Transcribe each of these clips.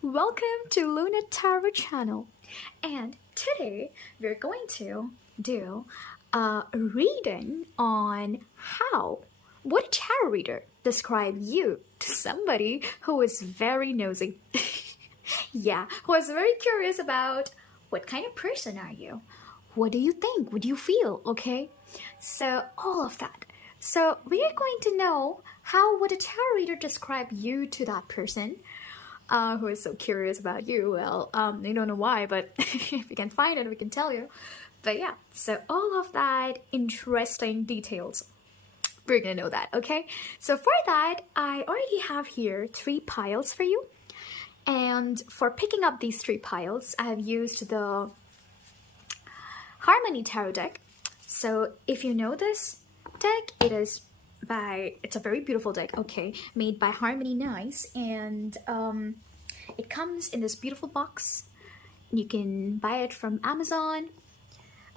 Welcome to Lunette Tarot channel, and today we're going to do a reading on how would a tarot reader describe you to somebody who is very nosy. Yeah, who is very curious about what kind of person are you? What do you think? What do you feel? Okay, so all of that. So we are going to know how would a tarot reader describe you to that person who is so curious about you. Well, I don't know why, but if we can find it, we can tell you. But yeah, so all of that interesting details, we're gonna know that, okay? So for that, I already have here 3 piles for you. And for picking up these 3 piles, I have used the Harmony Tarot deck. So if you know this deck, it's a very beautiful deck, okay, made by Harmony Nice, and it comes in this beautiful box. You can buy it from Amazon.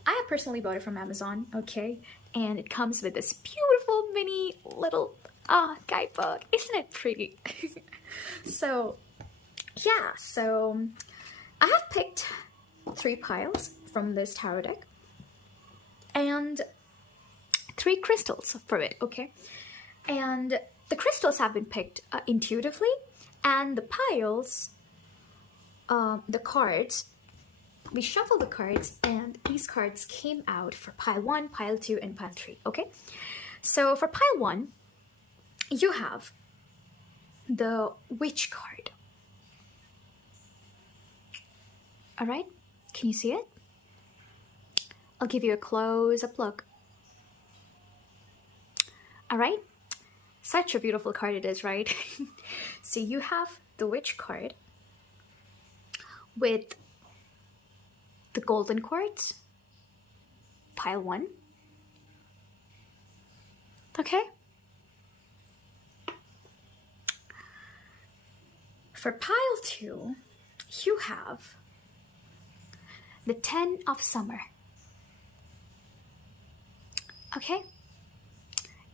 I have personally bought it from Amazon, okay, and it comes with this beautiful mini little guidebook. Isn't it pretty? So yeah, so I have picked 3 piles from this tarot deck and 3 crystals for it, okay? And the crystals have been picked intuitively, and the piles, the cards, we shuffled the cards, and these cards came out for pile 1, pile 2, and pile 3, okay? So for pile 1, you have the Witch card. All right, can you see it? I'll give you a close-up look. All right, such a beautiful card it is, right? So you have the Witch card with the golden quartz, pile 1. Okay. For pile 2, you have the 10 of Summer. Okay.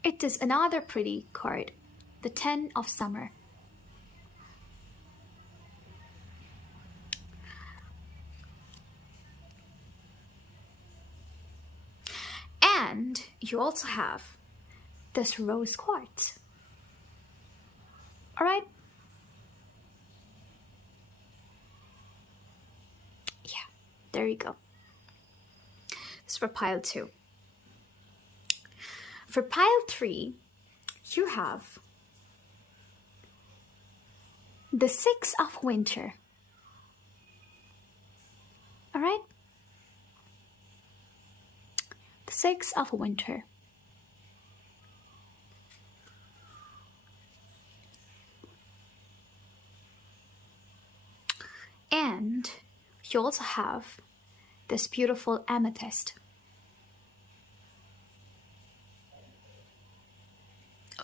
It is another pretty card, the 10 of Summer. And you also have this Rose Quartz. All right? Yeah, there you go. This is for pile 2. For pile 3, you have the 6 of Winter. All right? The 6 of Winter. And you also have this beautiful Amethyst.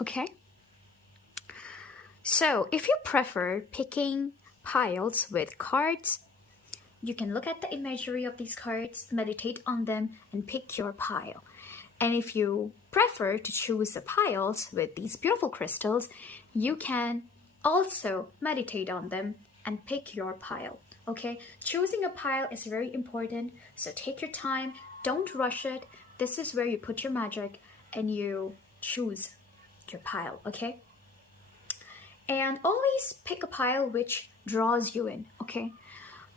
Okay, so if you prefer picking piles with cards, you can look at the imagery of these cards, meditate on them, and pick your pile. And if you prefer to choose the piles with these beautiful crystals, you can also meditate on them and pick your pile. Okay, choosing a pile is very important, so take your time, don't rush it. This is where you put your magic and you choose your pile, okay? And always pick a pile which draws you in, okay?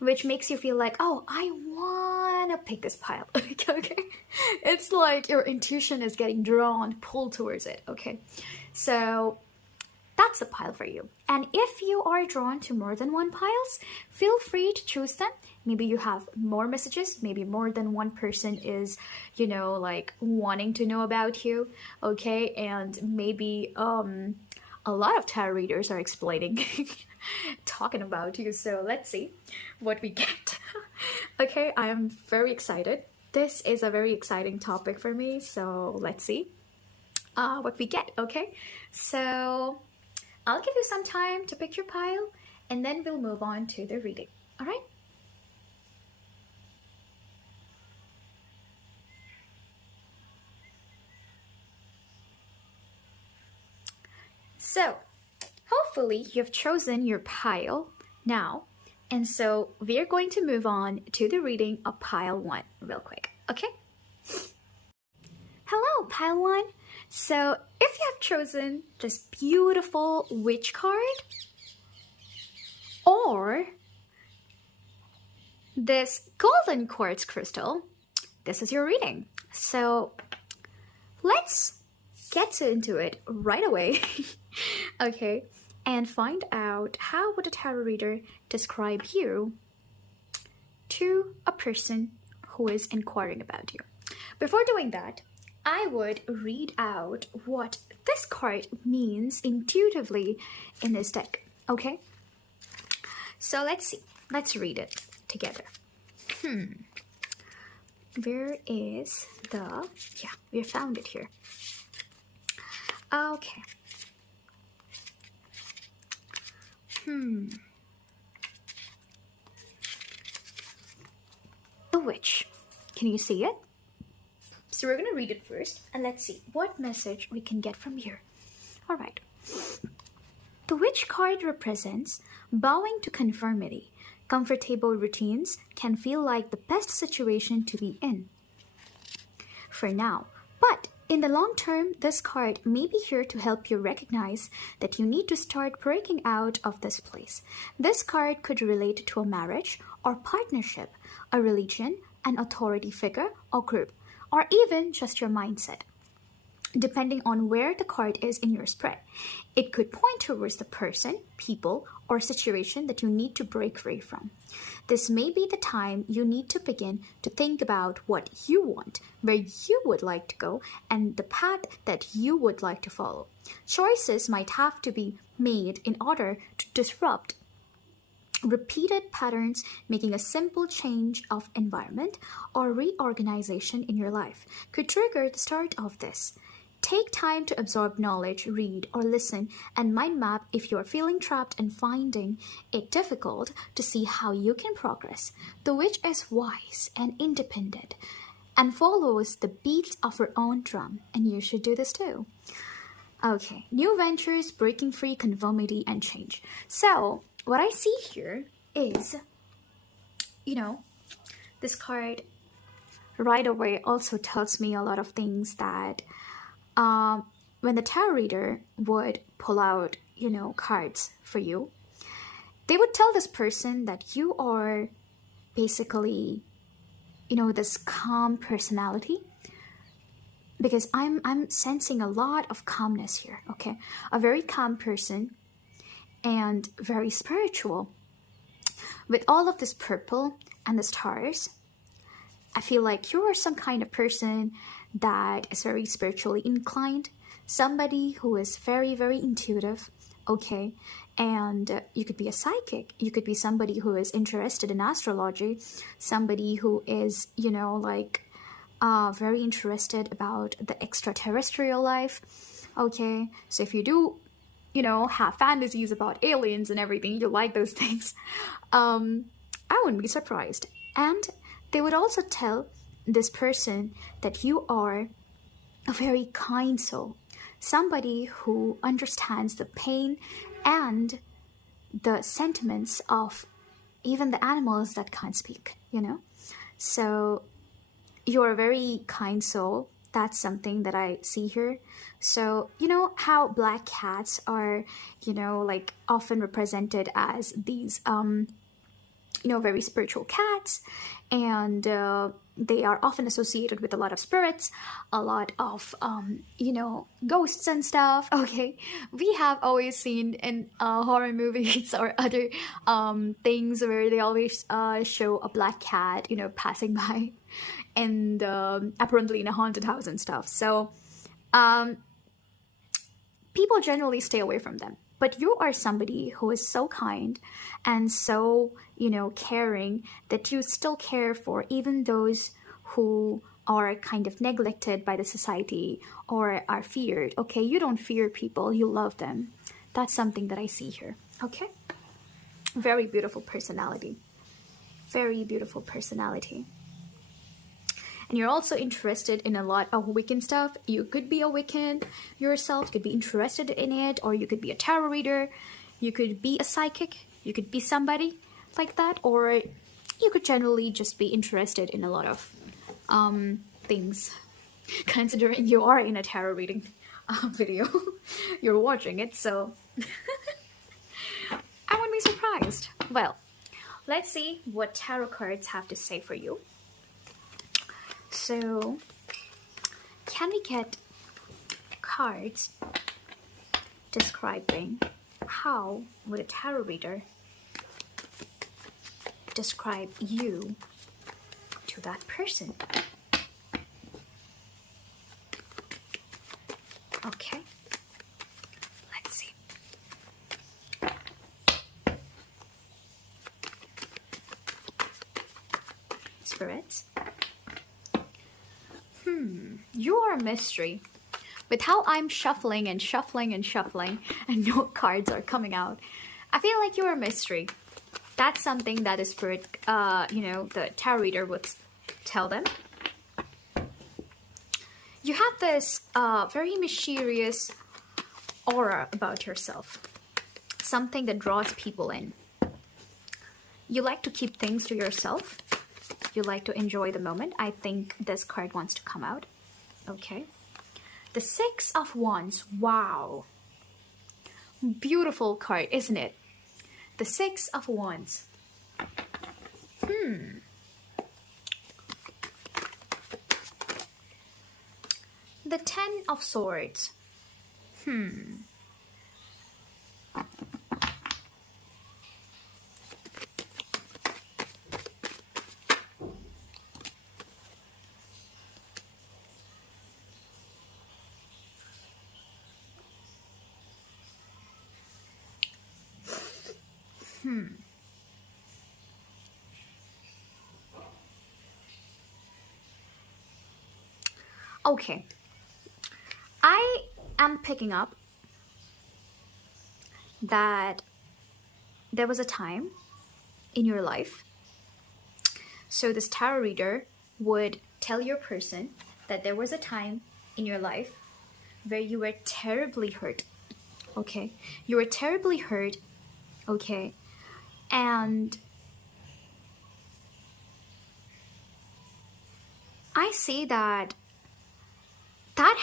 Which makes you feel like, oh, I wanna pick this pile, okay? It's like your intuition is getting drawn, pulled towards it, okay? So that's a pile for you. And if you are drawn to more than 1 piles, feel free to choose them. Maybe you have more messages, maybe more than one person is, you know, like wanting to know about you, okay? And maybe a lot of tarot readers are explaining, talking about you. So let's see what we get. Okay, I am very excited. This is a very exciting topic for me, so let's see what we get, okay? So I'll give you some time to pick your pile, and then we'll move on to the reading, all right? So, hopefully you've chosen your pile now. And so we're going to move on to the reading of pile 1 real quick, okay? Hello, pile 1. So if you have chosen this beautiful witch card or this golden quartz crystal, this is your reading. So let's get into it right away, okay? And find out how would a tarot reader describe you to a person who is inquiring about you. Before doing that, I would read out what this card means intuitively in this deck, okay? So let's see. Let's read it together. Where is the... Yeah, we found it here. Okay. The witch. Can you see it? So we're going to read it first, and let's see what message we can get from here. All right. The witch card represents bowing to conformity. Comfortable routines can feel like the best situation to be in for now. But in the long term, this card may be here to help you recognize that you need to start breaking out of this place. This card could relate to a marriage or partnership, a religion, an authority figure or group, or even just your mindset. Depending on where the card is in your spread, it could point towards the person, people, or situation that you need to break free from. This may be the time you need to begin to think about what you want, where you would like to go, and the path that you would like to follow. Choices might have to be made in order to disrupt repeated patterns. Making a simple change of environment or reorganization in your life could trigger the start of this. Take time to absorb knowledge, read, or listen, and mind map if you are feeling trapped and finding it difficult to see how you can progress. The witch is wise and independent and follows the beat of her own drum, and you should do this too. Okay, new ventures, breaking free, conformity, and change. So, what I see here is, this card right away also tells me a lot of things that when the tarot reader would pull out, cards for you, they would tell this person that you are basically, this calm personality. Because I'm sensing a lot of calmness here, okay? A very calm person and very spiritual. With all of this purple and the stars, I feel like you are some kind of person that is very spiritually inclined, somebody who is very, very intuitive, okay? And you could be a psychic, you could be somebody who is interested in astrology, somebody who is, very interested about the extraterrestrial life, okay? So if you do, have fantasies about aliens and everything, you like those things, I wouldn't be surprised. And they would also tell this person that you are a very kind soul, somebody who understands the pain and the sentiments of even the animals that can't speak, So you're a very kind soul. That's something that I see here. So, how black cats are, often represented as these, very spiritual cats, and they are often associated with a lot of spirits, a lot of, ghosts and stuff, okay? We have always seen in horror movies or other things where they always show a black cat, passing by, and apparently in a haunted house and stuff. So people generally stay away from them. But you are somebody who is so kind and so, caring that you still care for even those who are kind of neglected by the society or are feared. Okay, you don't fear people, you love them. That's something that I see here. Okay? Very beautiful personality. Very beautiful personality. And you're also interested in a lot of Wiccan stuff. You could be a Wiccan yourself, you could be interested in it, or you could be a tarot reader. You could be a psychic, you could be somebody like that, or you could generally just be interested in a lot of things. Considering you are in a tarot reading video, you're watching it, so I wouldn't be surprised. Well, let's see what tarot cards have to say for you. So, can we get cards describing how would a tarot reader describe you to that person? Okay, let's see. Spirits. You are a mystery. With how I'm shuffling and shuffling and shuffling and no cards are coming out, I feel like you're a mystery. That's something that a spirit, the tarot reader would tell them. You have this very mysterious aura about yourself. Something that draws people in. You like to keep things to yourself. You like to enjoy the moment. I think this card wants to come out. Okay. The Six of Wands. Wow. Beautiful card, isn't it? The Six of Wands. The Ten of Swords. Okay. I am picking up that there was a time in your life. So this tarot reader would tell your person that there was a time in your life where you were terribly hurt. Okay. You were terribly hurt. Okay. And I see that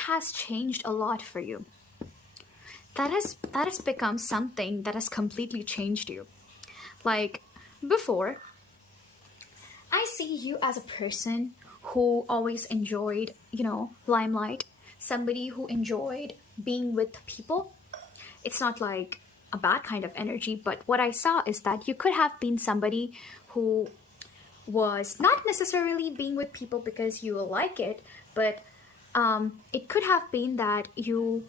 has changed a lot for you. That has become something that has completely changed you. Like before, I see you as a person who always enjoyed, limelight. Somebody who enjoyed being with people. It's not like a bad kind of energy, but what I saw is that you could have been somebody who was not necessarily being with people because you like it, but it could have been that and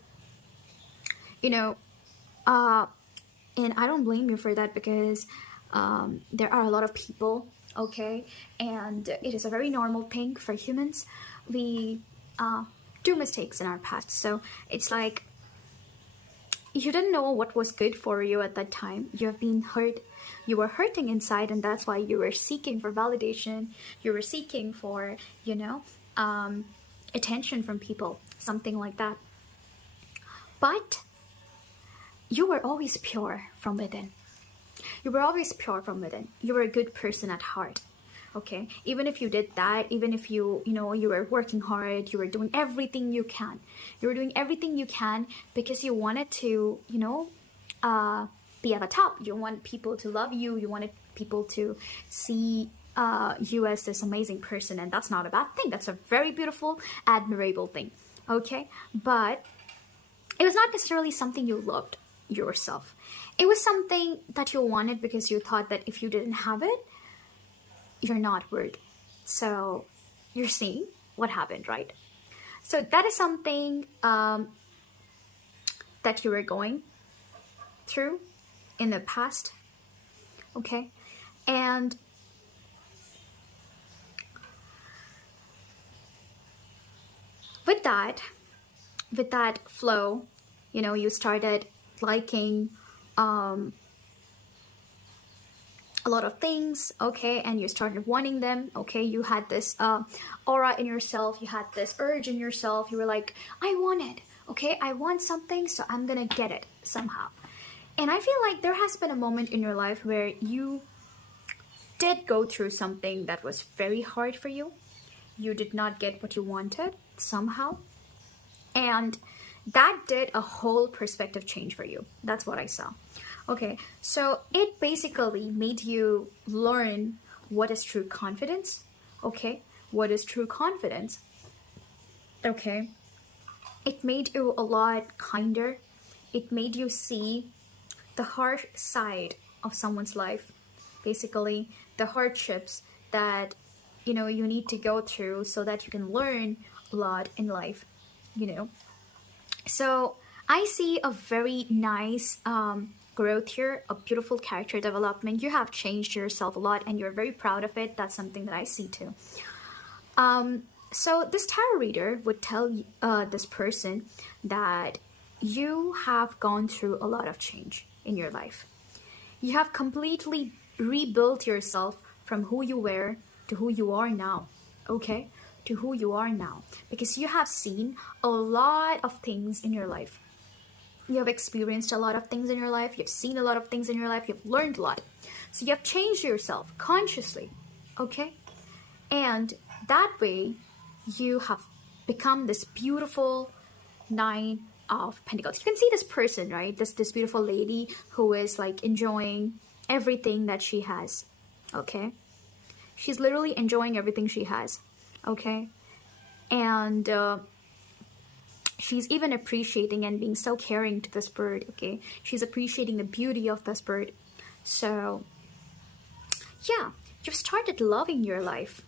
I don't blame you for that, because there are a lot of people, okay, and it is a very normal thing for humans. We do mistakes in our past, so it's like you didn't know what was good for you at that time. You have been hurt. You were hurting inside, and that's why you were seeking for validation. You were seeking for, attention from people, something like that. But you were always pure from within. You were always pure from within. You were a good person at heart. Okay, even if you did that, even if you were working hard, you were doing everything you can. You were doing everything you can because you wanted to, be at the top. You want people to love you. You wanted people to see you as this amazing person, and that's not a bad thing. That's a very beautiful, admirable thing. Okay, but it was not necessarily something you loved yourself. It was something that you wanted because you thought that if you didn't have it, you're not worthy. So you're seeing what happened, right? So that is something that you were going through in the past, okay? And with that flow, you started liking a lot of things, okay, and you started wanting them, okay. You had this aura in yourself, you had this urge in yourself. You were like, I want it, okay, I want something, so I'm gonna get it somehow. And I feel like there has been a moment in your life where you did go through something that was very hard for you. You did not get what you wanted somehow. And that did a whole perspective change for you. That's what I saw. Okay, so it basically made you learn what is true confidence. Okay, what is true confidence? Okay, it made you a lot kinder. It made you see the harsh side of someone's life. Basically, the hardships that you need to go through so that you can learn a lot in life. So I see a very nice growth here, a beautiful character development. You have changed yourself a lot and you're very proud of it. That's something that I see too. So this tarot reader would tell this person that you have gone through a lot of change in your life. You have completely rebuilt yourself from who you were to who you are now. Okay, to who you are now, because you have seen a lot of things in your life. You have experienced a lot of things in your life. You've seen a lot of things in your life. You've learned a lot. So you have changed yourself consciously. Okay, and that way you have become this beautiful Nine of Pentacles. You can see this person, right? This beautiful lady who is like enjoying everything that she has. Okay, she's literally enjoying everything she has. Okay, and she's even appreciating and being so caring to this bird. Okay, she's appreciating the beauty of this bird. So yeah, you've started loving your life.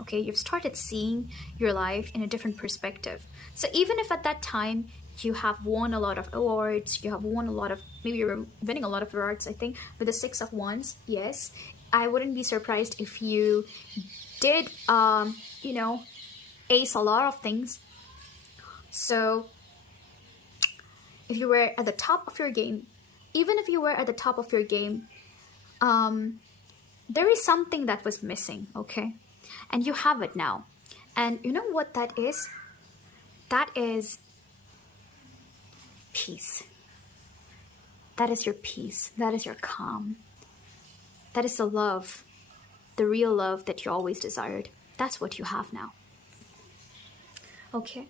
Okay, you've started seeing your life in a different perspective. So even if at that time you have won a lot of awards, you have won a lot of, maybe you're winning a lot of awards, I think, with the Six of Wands, yes, I wouldn't be surprised if you did, ace a lot of things. So if you were at the top of your game, even if you were at the top of your game, there is something that was missing, okay? And you have it now. And you know what that is? That is peace. That is your peace. That is your calm. That is the love, the real love that you always desired. That's what you have now. Okay?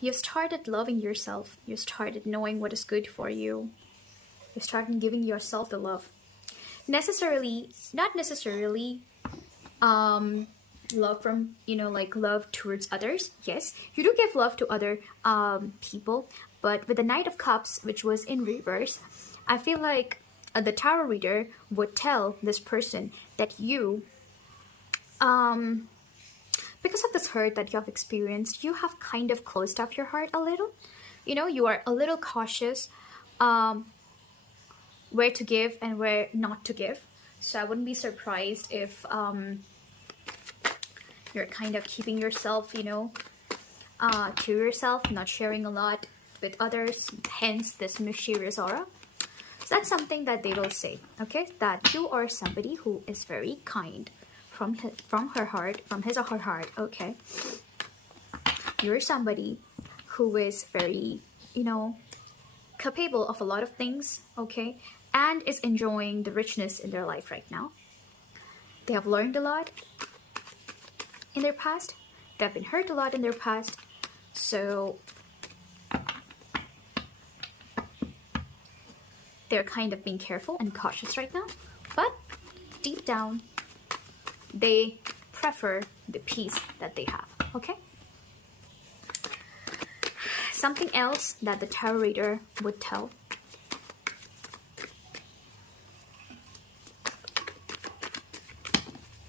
You've started loving yourself. You started knowing what is good for you. You started giving yourself the love. Not necessarily love from, like love towards others. Yes, you do give love to other people, but with the Knight of Cups, which was in reverse, I feel like the tarot reader would tell this person that you, because of this hurt that you have experienced, you have kind of closed off your heart a little. You are a little cautious where to give and where not to give. So I wouldn't be surprised if you're kind of keeping yourself, to yourself, not sharing a lot with others, hence this mysterious aura. So that's something that they will say, okay? That you are somebody who is very kind from her heart, from his or her heart, okay? You're somebody who is very, capable of a lot of things, okay? And is enjoying the richness in their life right now. They have learned a lot in their past. They have been hurt a lot in their past. So they're kind of being careful and cautious right now. But deep down, they prefer the peace that they have, okay? Something else that the tarot reader would tell.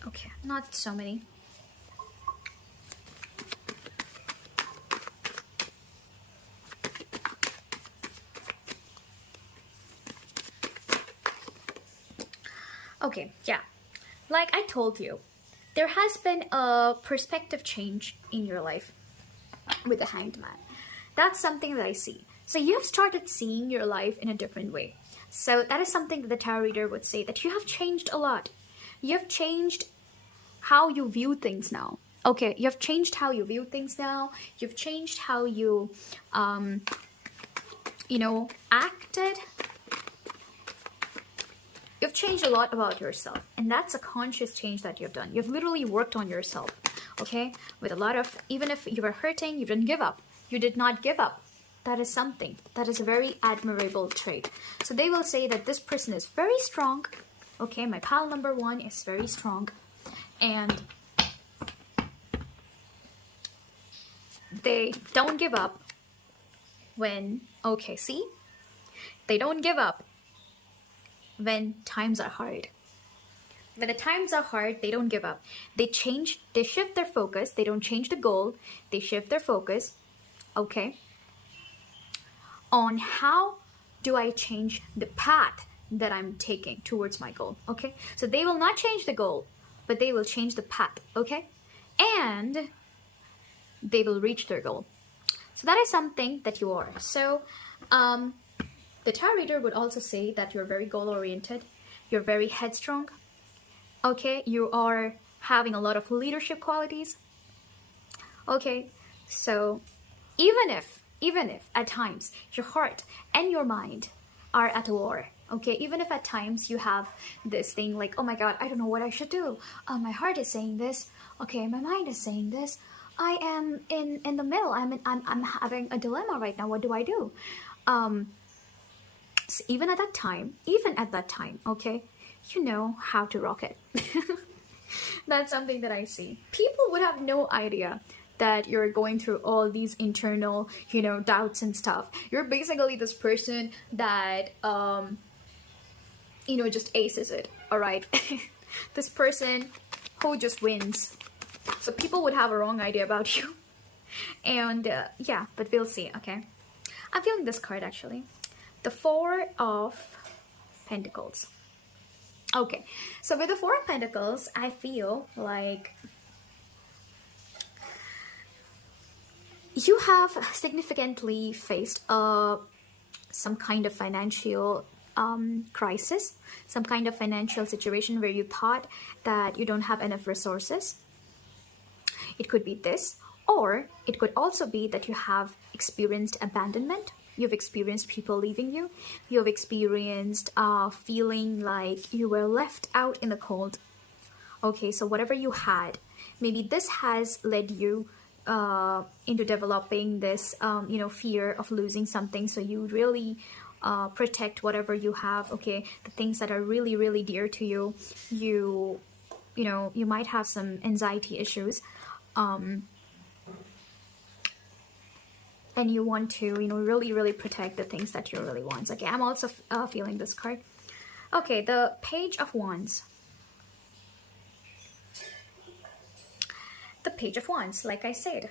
Okay, not so many. Okay, yeah. Like I told you, there has been a perspective change in your life with the Hanged Man. That's something that I see. So you have started seeing your life in a different way. So that is something that the tarot reader would say, that you have changed a lot. You have changed how you view things now. Okay, you have changed how you view things now. You've changed how you, acted. you've changed a lot about yourself, and that's a conscious change that you've done. You've literally worked on yourself, okay? With a lot of, even if you were hurting, you didn't give up. You did not give up. That is something. That is a very admirable trait. So they will say that this person is very strong, okay? My pile number 1 is very strong, and they don't give up when, okay, see? They don't give up when times are hard. When the times are hard, they don't give up. They shift their focus. They don't change the goal. They shift their focus, okay, on how do I change the path that I'm taking towards my goal, okay? So they will not change the goal, but they will change the path, okay? And they will reach their goal. So that is something that you are. So the tarot reader would also say that you're very goal-oriented, you're very headstrong, okay? You are having a lot of leadership qualities, okay? So even if at times your heart and your mind are at war, okay? Even if at times you have this thing like, oh my God, I don't know what I should do. My heart is saying this, okay? My mind is saying this. I am in the middle. I'm having a dilemma right now. What do I do? So even at that time, okay, you know how to rock it. That's something that I see. People would have no idea that you're going through all these internal, you know, doubts and stuff. You're basically this person that, you know, just aces it, all right? This person who just wins. So people would have a wrong idea about you. And yeah, but we'll see, okay? I'm feeling this card actually. The 4 of Pentacles. Okay, so with the 4 of Pentacles, I feel like you have significantly faced some kind of financial crisis, some kind of financial situation where you thought that you don't have enough resources. It could be this, or it could also be that you have experienced abandonment. You've experienced people leaving you. You've experienced feeling like you were left out in the cold. Okay, so whatever you had, maybe this has led you into developing this, you know, fear of losing something. So you really protect whatever you have, okay? The things that are really, really dear to you. You know, you might have some anxiety issues. And you want to, you know, really, really protect the things that you really want. Okay, I'm also feeling this card. Okay, the Page of Wands. The Page of Wands, like I said.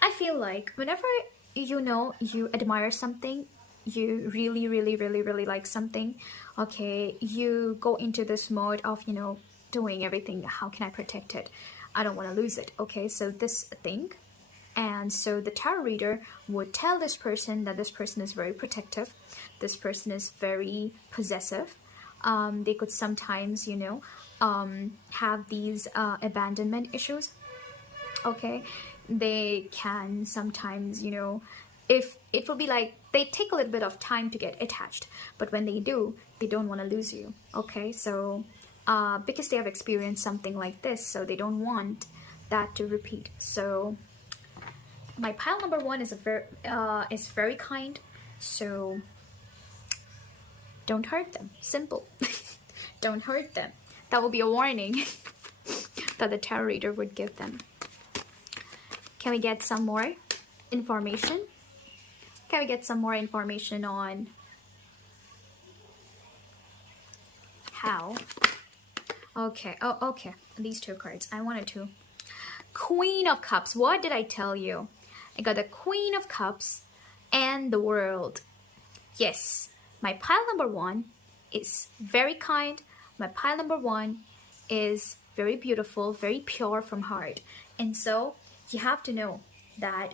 I feel like whenever, you know, you admire something, you really, really, really, really like something, okay, you go into this mode of, you know, doing everything. How can I protect it? I don't want to lose it, okay? So this thing. And so the tarot reader would tell this person that this person is very protective. This person is very possessive. They could sometimes, you know, have these abandonment issues. Okay, they can sometimes, you know, if it will be like they take a little bit of time to get attached, but when they do, they don't want to lose you. Okay, so because they have experienced something like this, so they don't want that to repeat. So my pile number 1 is very kind, so don't hurt them. Simple. Don't hurt them. That will be a warning that the tarot reader would give them. Can we get some more information? Can we get some more information on how? Okay. Oh, okay. These 2 cards. I wanted to. Queen of Cups. What did I tell you? I got the Queen of Cups and the World. Yes, my pile number 1 is very kind. My pile number 1 is very beautiful, very pure from heart. And so you have to know that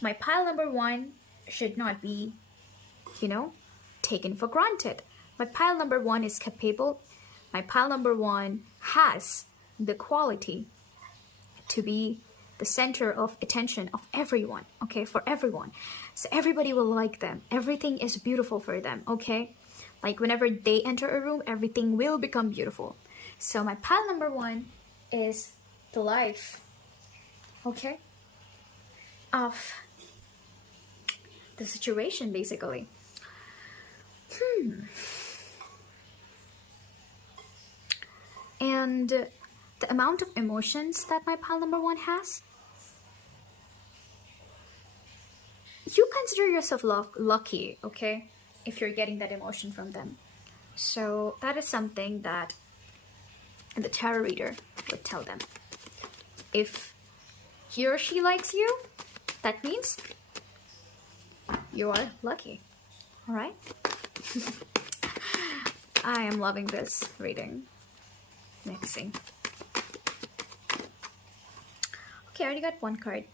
my pile number 1 should not be, you know, taken for granted. My pile number 1 is capable. My pile number 1 has the quality to be the center of attention of everyone, okay, for everyone. So everybody will like them. Everything is beautiful for them, okay? Like whenever they enter a room, everything will become beautiful. So my pile number 1 is the life, okay, of the situation, basically. And the amount of emotions that my pile number 1 has, you consider yourself lucky, okay, if you're getting that emotion from them. So that is something that the tarot reader would tell them. If he or she likes you, that means you are lucky. All right? I am loving this reading. Let's see. Okay, I already got one card.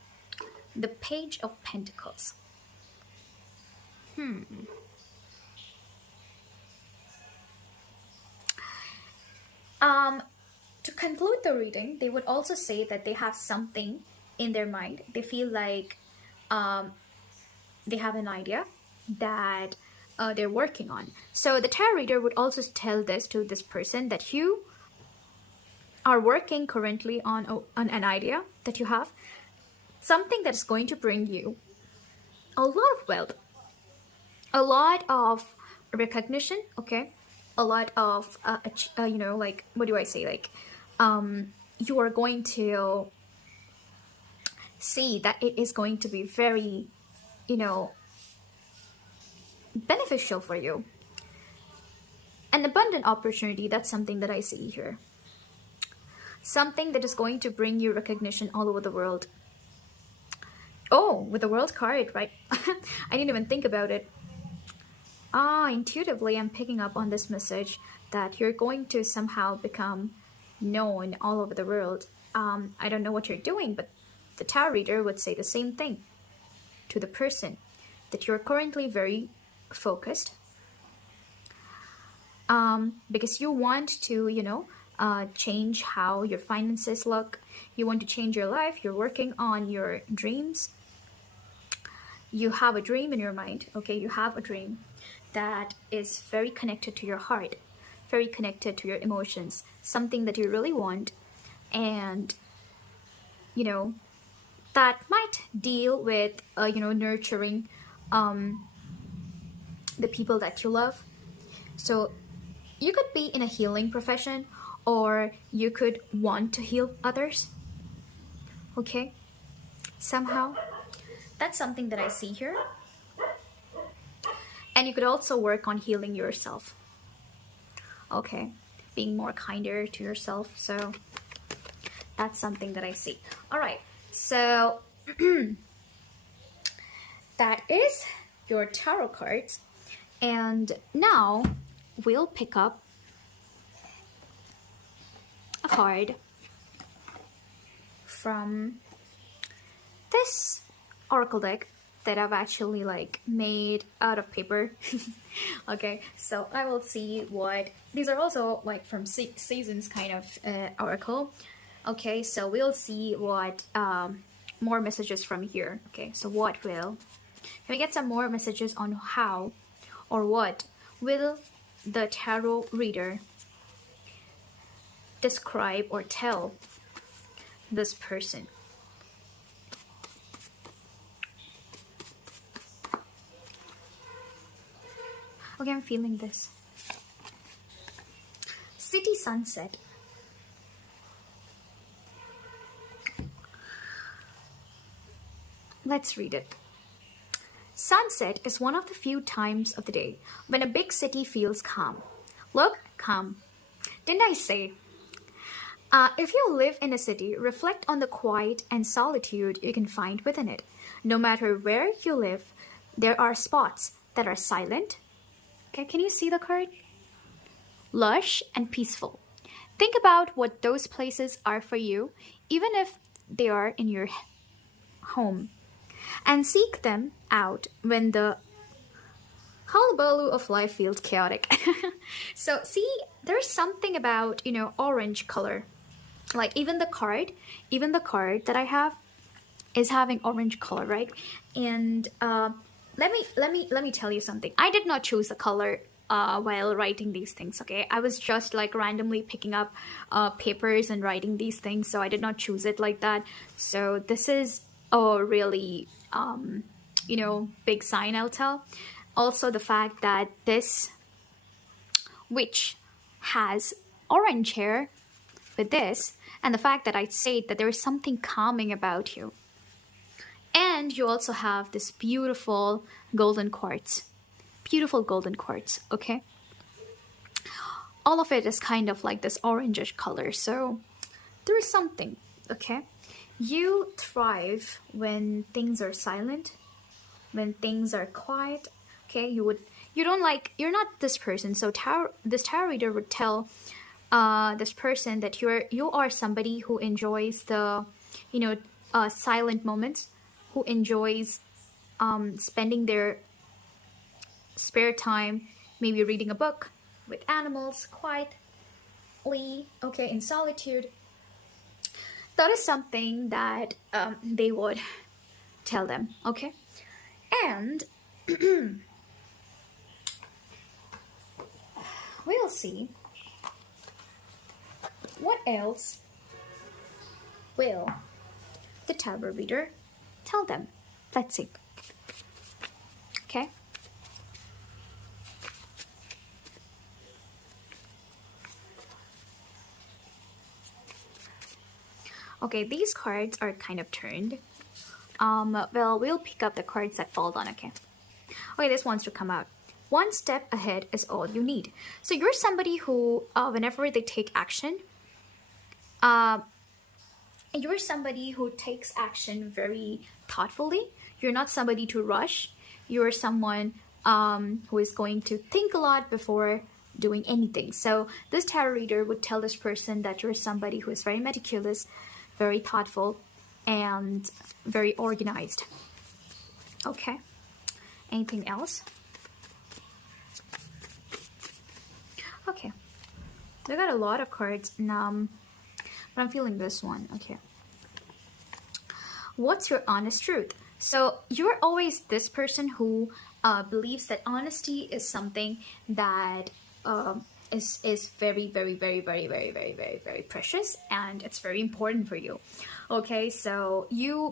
The Page of Pentacles. To conclude the reading, they would also say that they have something in their mind. They feel like they have an idea that they're working on. So the tarot reader would also tell this to this person, that you are working currently on an idea that you have, something that is going to bring you a lot of wealth, a lot of recognition, okay, a lot of you know, like, what do I say, like, you are going to see that it is going to be very, you know, beneficial for you. An abundant opportunity, that's something that I see here. Something that is going to bring you recognition all over the world. Oh, with the World card, right? I didn't even think about it. Intuitively, I'm picking up on this message that you're going to somehow become known all over the world. I don't know what you're doing, but the tarot reader would say the same thing to the person, that you're currently very focused, because you want to, you know, change how your finances look. You want to change your life. You're working on your dreams. You have a dream in your mind, okay? You have a dream that is very connected to your heart, very connected to your emotions, something that you really want, and, you know, that might deal with, you know, nurturing the people that you love. So you could be in a healing profession, or you could want to heal others, okay? Somehow. That's something that I see here. And you could also work on healing yourself, okay? Being more kinder to yourself. So that's something that I see. All right, so that is your tarot cards. And now we'll pick up a card from this oracle deck that I've actually like made out of paper. Okay, so I will see what these are, also like from seasons kind of oracle. Okay, so we'll see what more messages from here. Okay, so what will, can we get some more messages on how or what will the tarot reader describe or tell this person? Okay, I'm feeling this. City sunset. Let's read it. Sunset is one of the few times of the day when a big city feels calm. Look, calm. Didn't I say? If you live in a city, reflect on the quiet and solitude you can find within it. No matter where you live, there are spots that are silent. Okay, can you see the card? Lush and peaceful. Think about what those places are for you, even if they are in your home. And seek them out when the hullabaloo of life feels chaotic. So see, there's something about, you know, orange color. Like even the card that I have is having orange color, right? And let me tell you something. I did not choose the color while writing these things. Okay, I was just like randomly picking up papers and writing these things, so I did not choose it like that. So this is a really big sign, I'll tell. Also, the fact that this witch has orange hair with this, and the fact that I said that there is something calming about you. And you also have this beautiful golden quartz. Beautiful golden quartz, okay? All of it is kind of like this orangish color, so there is something, okay? You thrive when things are silent, when things are quiet, okay? You're not this person, so this tarot reader would tell this person that you are somebody who enjoys the, silent moments, who enjoys spending their spare time maybe reading a book with animals quietly, okay, in solitude. That is something that they would tell them, okay? And we'll see what else will the tarot reader tell them. Let's see. Okay. Okay, these cards are kind of turned. Well, we'll pick up the cards that fall down, okay? Okay, this wants to come out. One step ahead is all you need. So you're somebody who, whenever they take action, you're somebody who takes action very thoughtfully. You're not somebody to rush. You're someone who is going to think a lot before doing anything. So this tarot reader would tell this person that you're somebody who is very meticulous, very thoughtful, and very organized. Okay. Anything else? Okay. We got a lot of cards, and but I'm feeling this one. Okay. What's your honest truth? So you're always this person who believes that honesty is something that is very, very, very, very, very, very, very, very precious, and it's very important for you. Okay, so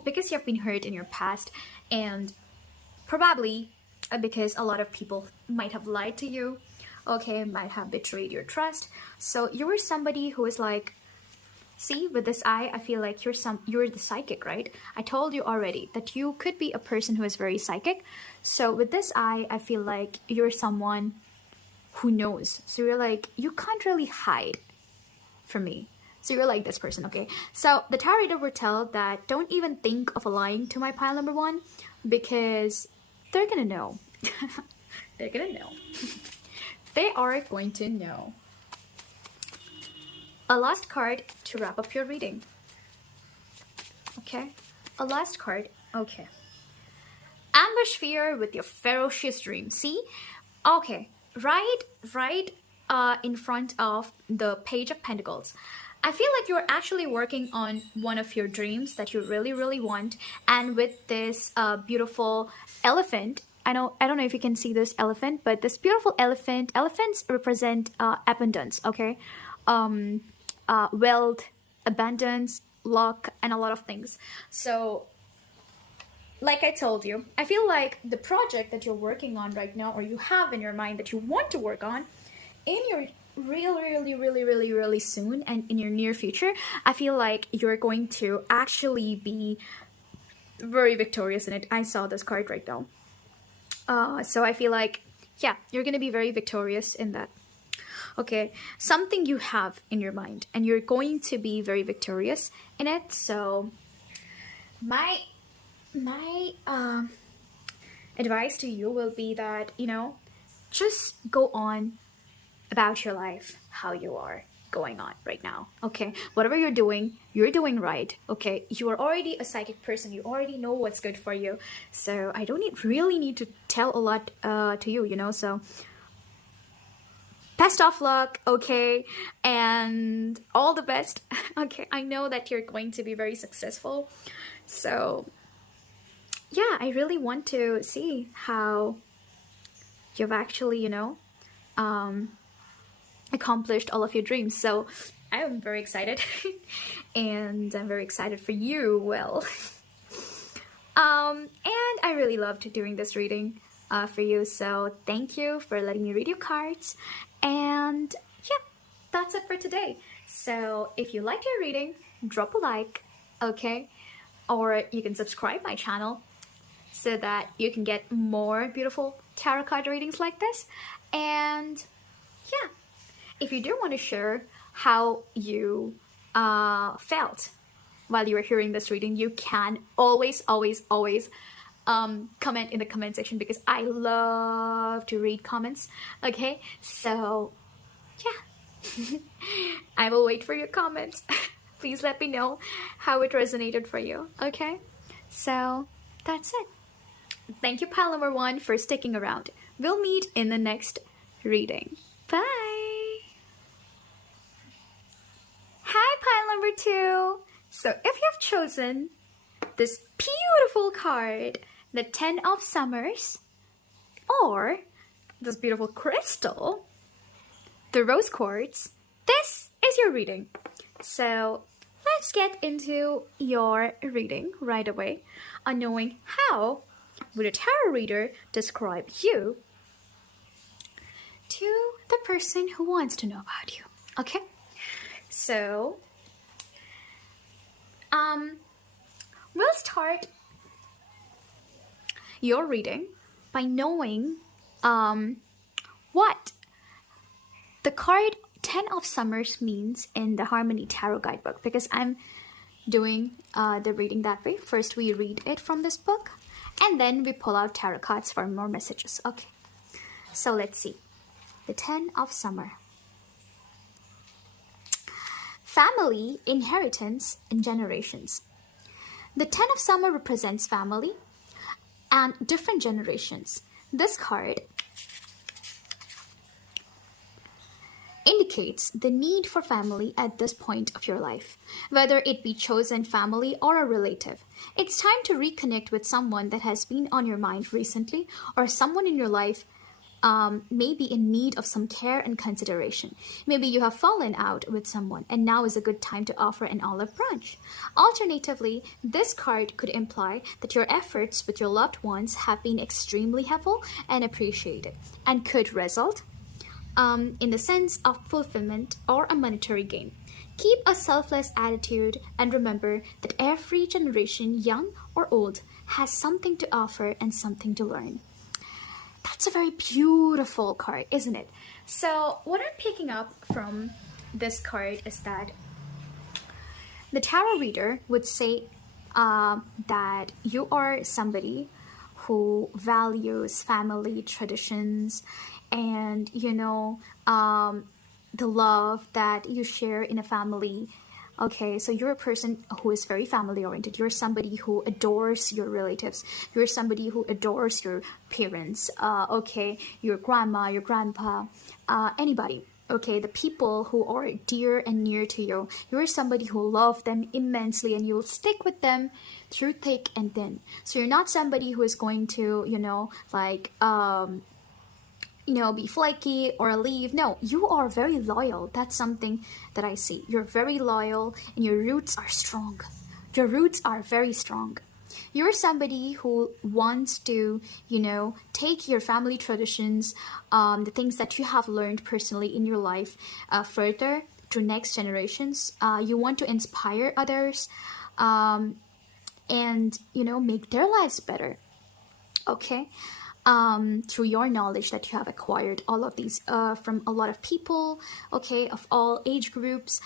because you have been hurt in your past, and probably because a lot of people might have lied to you, okay, might have betrayed your trust. So you were somebody who is like, see, with this eye, I feel like you're the psychic, right? I told you already that you could be a person who is very psychic. So with this eye, I feel like you're someone who knows. So you're like, you can't really hide from me. So you're like this person, okay? So the tarot reader would tell that don't even think of lying to my pile number one, because they're gonna know. They're gonna know. They are going to know. A last card to wrap up your reading. Okay? A last card. Okay. Ambush fear with your ferocious dream. See? Okay. Right in front of the Page of Pentacles. I feel like you're actually working on one of your dreams that you really, really want. And with this beautiful elephant, I don't know if you can see this elephant, but this beautiful elephants represent abundance, okay? Wealth, abundance, luck, and a lot of things. So, like I told you, I feel like the project that you're working on right now, or you have in your mind that you want to work on, in your really soon and in your near future, I feel like you're going to actually be very victorious in it. I saw this card right now. So I feel like, yeah, you're going to be very victorious in that. Okay, something you have in your mind, and you're going to be very victorious in it. So my advice to you will be that, just go on about your life how you are going on right now. Okay, whatever you're doing right. Okay, you are already a psychic person. You already know what's good for you. So I don't really need to tell a lot to you, so best of luck, okay, and all the best. Okay, I know that you're going to be very successful. So yeah, I really want to see how you've actually, accomplished all of your dreams. So I am very excited and I'm very excited for you. Well, and I really loved doing this reading for you. So thank you for letting me read your cards. And yeah, that's it for today. So if you liked your reading, drop a like, okay? Or you can subscribe my channel so that you can get more beautiful tarot card readings like this. And yeah, if you do want to share how you felt while you were hearing this reading, you can always comment in the comment section, because I love to read comments. Okay, so yeah, I will wait for your comments. Please let me know how it resonated for you. Okay, so that's it. Thank you, pile number 1, for sticking around. We'll meet in the next reading. Bye. Hi, pile number 2. So if you've chosen this beautiful card, the 10 of Summers, or this beautiful crystal, the Rose Quartz, this is your reading. So let's get into your reading right away on knowing how would a tarot reader describe you to the person who wants to know about you. Okay, so we'll start your reading by knowing what the card 10 of Summers means in the Harmony Tarot Guidebook, because I'm doing the reading that way. First we read it from this book, and then we pull out tarot cards for more messages. Okay, so let's see. The 10 of Summer. Family, inheritance, and generations. The 10 of Summer represents family and different generations. This card indicates the need for family at this point of your life, whether it be chosen family or a relative. It's time to reconnect with someone that has been on your mind recently, or someone in your life may be in need of some care and consideration. Maybe you have fallen out with someone and now is a good time to offer an olive branch. Alternatively, this card could imply that your efforts with your loved ones have been extremely helpful and appreciated, and could result in the sense of fulfillment or a monetary gain. Keep a selfless attitude and remember that every generation, young or old, has something to offer and something to learn. That's a very beautiful card, isn't it? So what I'm picking up from this card is that the tarot reader would say that you are somebody who values family traditions and, you know, the love that you share in a family. Okay, so you're a person who is very family oriented. You're somebody who adores your relatives. You're somebody who adores your parents. Okay, your grandma, your grandpa, anybody. Okay, the people who are dear and near to you. You're somebody who love them immensely and you'll stick with them through thick and thin. So you're not somebody who is going to, you know, like, be flaky or leave. No, you are very loyal. That's something that I see. You're very loyal and your roots are strong. Your roots are very strong. You're somebody who wants to, take your family traditions, the things that you have learned personally in your life, further to next generations. You want to inspire others, and, make their lives better. Okay? Through your knowledge that you have acquired all of these from a lot of people, okay, of all age groups,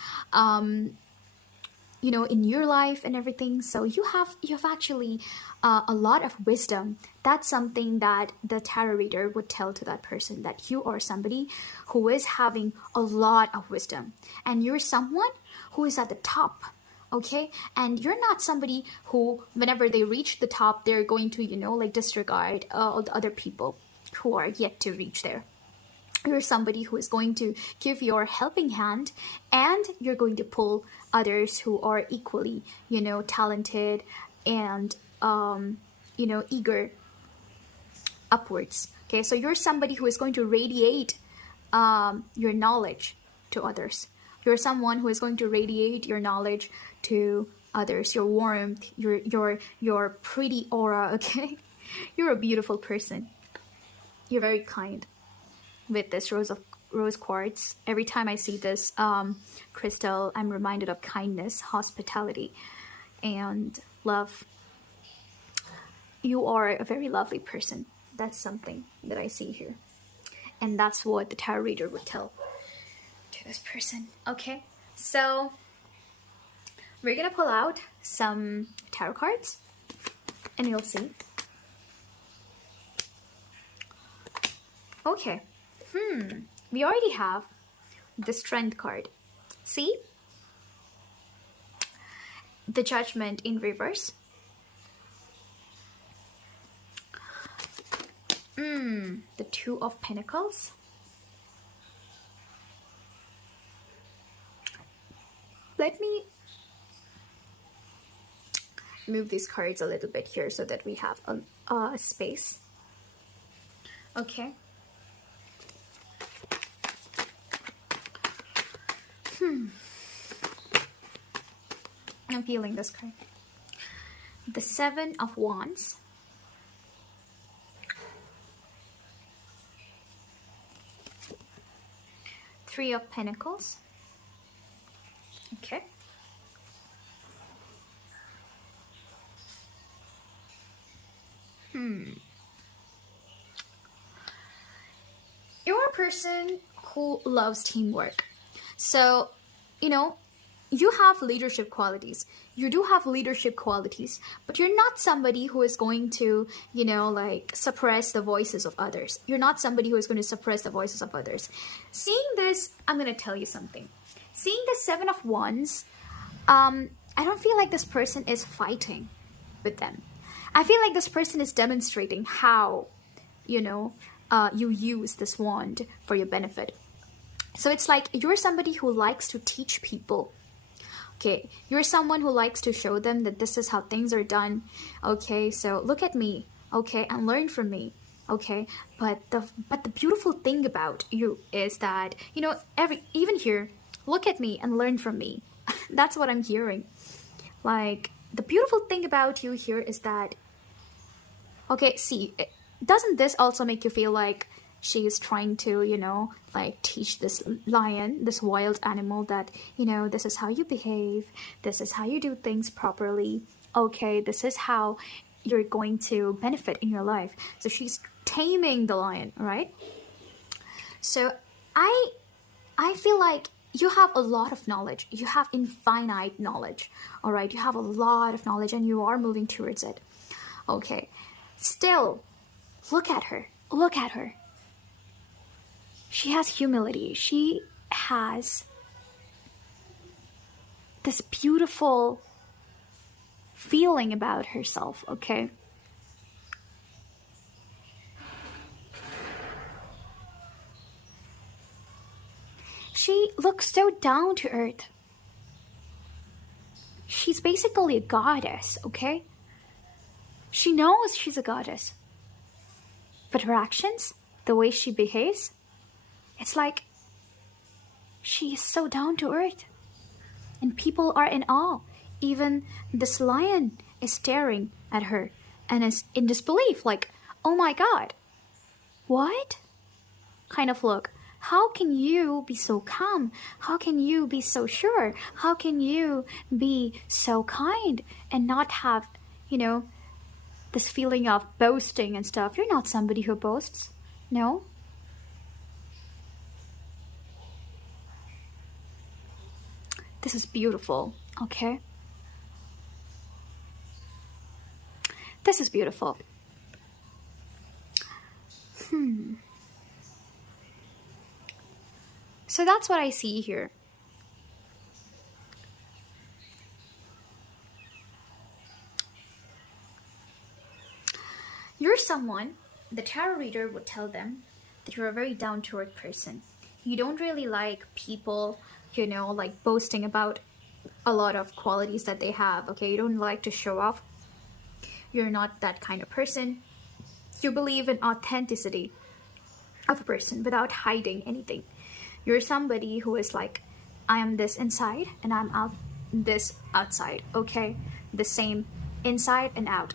in your life and everything. So you have actually a lot of wisdom. That's something that the tarot reader would tell to that person, that you are somebody who is having a lot of wisdom, and you're someone who is at the top. Okay, and you're not somebody who, whenever they reach the top, they're going to, disregard all the other people who are yet to reach there. You're somebody who is going to give your helping hand, and you're going to pull others who are equally, talented and, eager upwards. Okay, so you're somebody who is going to radiate your knowledge to others. You're someone who is going to radiate your knowledge to others, your warmth, your pretty aura, okay? You're a beautiful person. You're very kind. With this rose quartz, every time I see this crystal, I'm reminded of kindness, hospitality, and love. You are a very lovely person. That's something that I see here. And that's what the tarot reader would tell to this person. Okay, so we're gonna pull out some tarot cards and you'll see. Okay, we already have the Strength card. See? The Judgment in reverse. The Two of Pentacles. Let me move these cards a little bit here so that we have a space. Okay. I'm feeling this card. The Seven of Wands. Three of Pentacles. Okay. You're a person who loves teamwork. So, you know, you have leadership qualities. You do have leadership qualities, but you're not somebody who is going to, you know, like suppress the voices of others. You're not somebody who is going to suppress the voices of others. Seeing this, I'm going to tell you something. Seeing the Seven of Wands, I don't feel like this person is fighting with them. I feel like this person is demonstrating how, you know, you use this wand for your benefit. So it's like you're somebody who likes to teach people. Okay, you're someone who likes to show them that this is how things are done. Okay, so look at me, okay, and learn from me. Okay, but the beautiful thing about you is that, you know, even here, look at me and learn from me. That's what I'm hearing. Like, the beautiful thing about you here is that, okay, see, doesn't this also make you feel like she is trying to, you know, like teach this lion, this wild animal that, you know, this is how you behave, this is how you do things properly, okay, this is how you're going to benefit in your life. So she's taming the lion, right? So I feel like you have a lot of knowledge. You have infinite knowledge, all right? You have a lot of knowledge and you are moving towards it. Okay, still, look at her. Look at her. She has humility. She has this beautiful feeling about herself, okay? She looks so down to earth. She's basically a goddess, okay? She knows she's a goddess. But her actions, the way she behaves, it's like she is so down to earth. And people are in awe. Even this lion is staring at her and is in disbelief, like, oh my God, what? Kind of look. How can you be so calm? How can you be so sure? How can you be so kind and not have, you know, this feeling of boasting and stuff? You're not somebody who boasts. No. This is beautiful, okay? This is beautiful. So that's what I see here. You're someone, the tarot reader would tell them that you're a very down-to-earth person. You don't really like people, you know, like boasting about a lot of qualities that they have, okay? You don't like to show off. You're not that kind of person. You believe in authenticity. of a person without hiding anything. You're somebody who is like, I am this inside and I'm out this outside, okay? The same inside and out.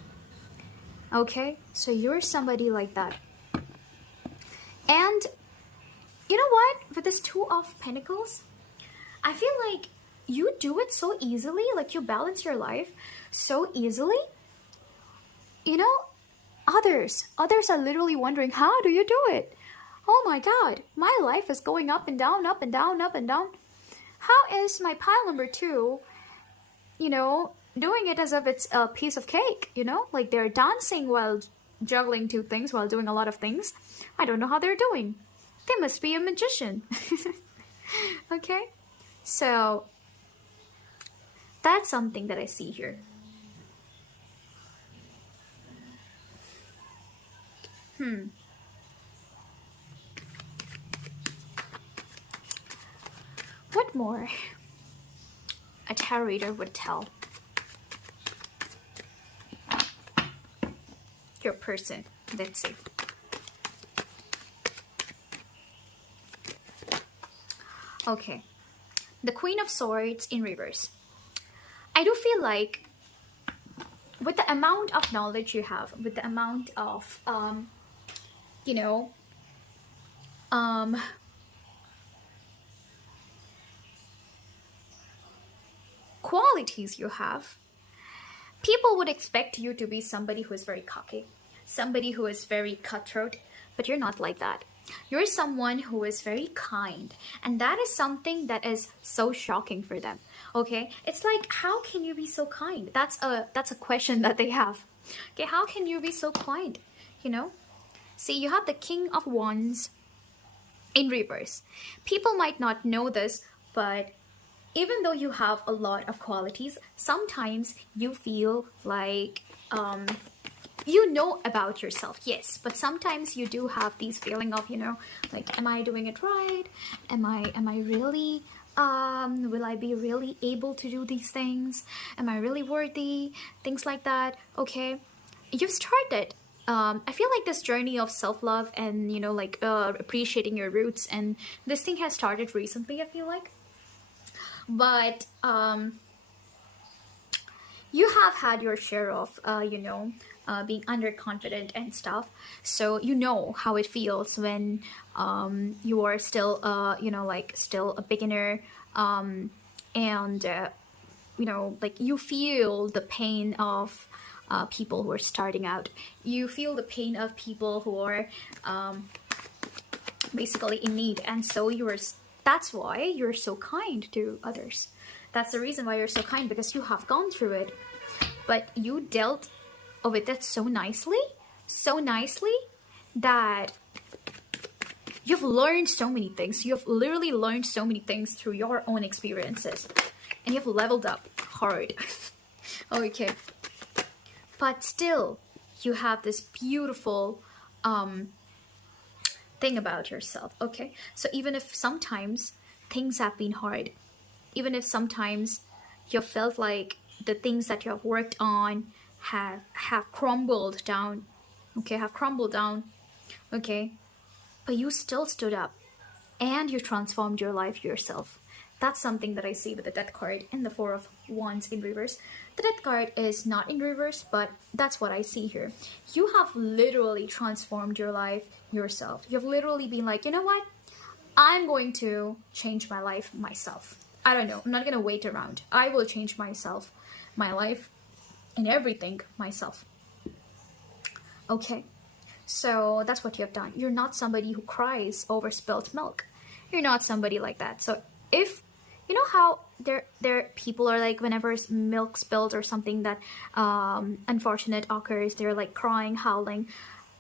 Okay? So you're somebody like that. And you know what? With this Two of Pentacles, I feel like you do it so easily, like you balance your life so easily. You know, others are literally wondering, how do you do it? Oh my God, my life is going up and down, up and down, up and down. How is my pile number 2, you know, doing it as if it's a piece of cake, you know? Like they're dancing while juggling 2 things, while doing a lot of things. I don't know how they're doing. They must be a magician. Okay? So, that's something that I see here. What more a tarot reader would tell your person? Let's see. Okay. The Queen of Swords in reverse. I do feel like with the amount of knowledge you have, with the amount of, you know, qualities you have, people would expect you to be somebody who is very cocky, somebody who is very cutthroat, but you're not like that. You're someone who is very kind, and that is something that is so shocking for them. Okay, it's like, how can you be so kind? That's a question that they have. Okay, how can you be so kind? You know, see, you have the King of Wands in reverse. People might not know this, but even though you have a lot of qualities, sometimes you feel like you know about yourself, yes, but sometimes you do have these feeling of, you know, like, am I doing it right? Am I really, will I be really able to do these things? Am I really worthy? Things like that. Okay, you've started. I feel like this journey of self-love and, you know, like appreciating your roots, and this thing has started recently, I feel like. But you have had your share of, you know, being underconfident and stuff. So you know how it feels when you are still, you know, like still a beginner, and, you know, like you feel the pain of people who are starting out. You feel the pain of people who are basically in need. And so that's why you're so kind to others. That's the reason why you're so kind, because you have gone through it. But you dealt with it so nicely that you've learned so many things. You've literally learned so many things through your own experiences. And you've leveled up hard. Okay. But still, you have this beautiful thing about yourself. Okay. So even if sometimes things have been hard, even if sometimes you felt like the things that you have worked on have crumbled down, okay, okay, but you still stood up and you transformed your life yourself. That's something that I see with the Death card and the Four of Wands in reverse. The Death card is not in reverse, but that's what I see here. You have literally transformed your life yourself. You've literally been like, you know what? I'm going to change my life myself. I don't know. I'm not going to wait around. I will change myself, my life, and everything myself. Okay. So that's what you have done. You're not somebody who cries over spilt milk. You're not somebody like that. So if, you know how there people are like, whenever milk spilled or something that unfortunate occurs, they're like crying, howling.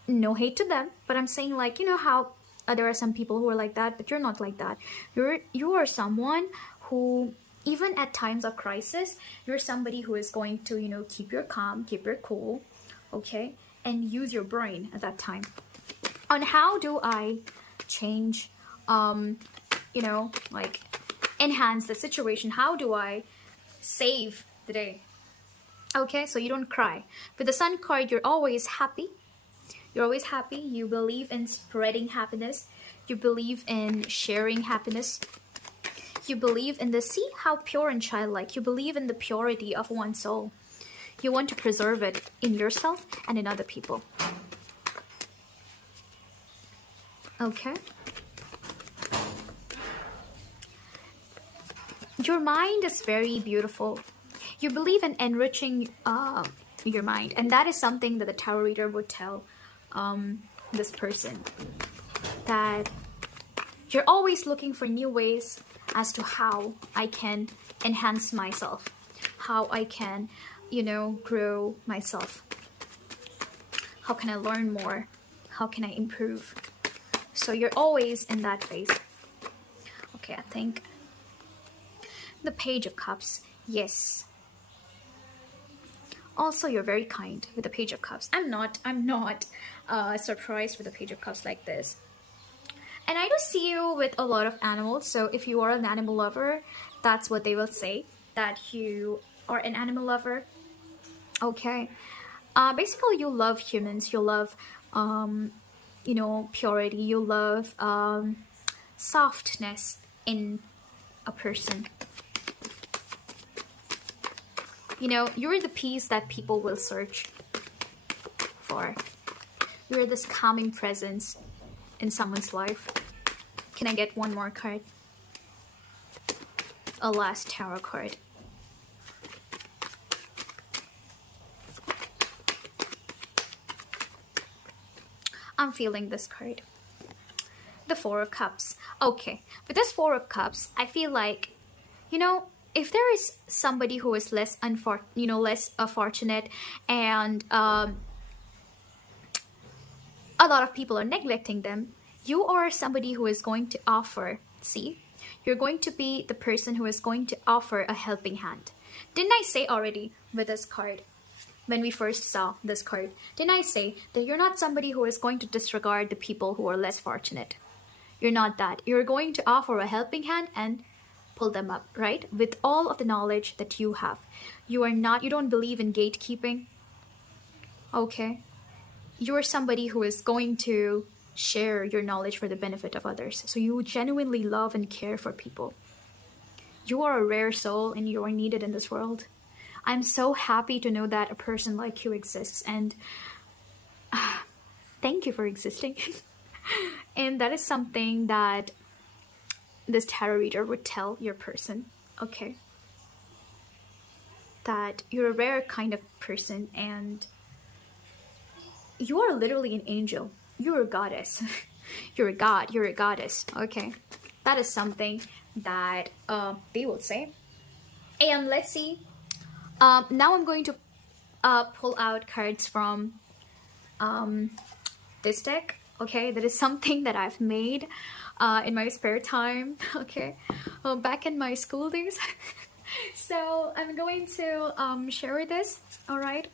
No hate to them, but I'm saying, like, you know how there are some people who are like that, but you're not like that. You are someone who, even at times of crisis, you're somebody who is going to, you know, keep your calm, keep your cool, okay, and use your brain at that time on how do I change, you know, like enhance the situation. How do I save the day? Okay, so you don't cry. With the Sun card, you're always happy. You're always happy. You believe in spreading happiness. You believe in sharing happiness. You believe in the, see how pure and childlike. You believe in the purity of one's soul. You want to preserve it in yourself and in other people. Okay. Your mind is very beautiful. You believe in enriching your mind, and that is something that the tarot reader would tell this person, that you're always looking for new ways as to how I can enhance myself, how I can, you know, grow myself, how can I learn more, how can I improve. So you're always in that phase. Okay, I think the Page of Cups. Yes. Also, you're very kind with the Page of Cups. I'm not surprised with the Page of Cups like this. And I do see you with a lot of animals. So if you are an animal lover, that's what they will say, that you are an animal lover. Okay. Basically, you love humans. You love, you know, purity. You love softness in a person. You know, you're the peace that people will search for. You're this calming presence in someone's life. Can I get one more card? A last tarot card. I'm feeling this card. The Four of Cups. Okay, with this Four of Cups, I feel like, you know, if there is somebody who is less fortunate, and a lot of people are neglecting them, you are somebody who is going to offer. See, you're going to be the person who is going to offer a helping hand. Didn't I say already with this card, when we first saw this card, didn't I say that you're not somebody who is going to disregard the people who are less fortunate? You're not that. You're going to offer a helping hand and pull them up, right? With all of the knowledge that you have. You don't believe in gatekeeping. Okay. You're somebody who is going to share your knowledge for the benefit of others. So you genuinely love and care for people. You are a rare soul and you are needed in this world. I'm so happy to know that a person like you exists, and thank you for existing. And that is something that this tarot reader would tell your person. Okay. That you're a rare kind of person, and you are literally an angel. You're a goddess. You're a god. You're a goddess. Okay. That is something that they will say. And let's see. Now I'm going to pull out cards from this deck. Okay. That is something that I've made in my spare time. Okay. Back in my school days. So I'm going to share this. All right.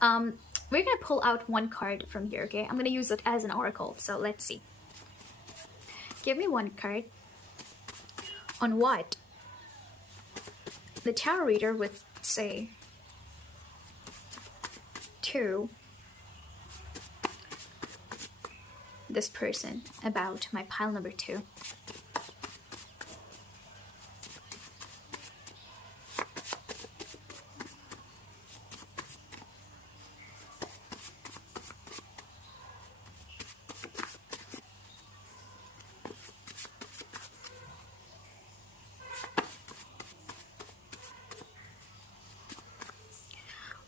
We're gonna pull out one card from here, okay? I'm gonna use it as an oracle, so let's see. Give me one card on what the tarot reader would say to this person about my pile number 2.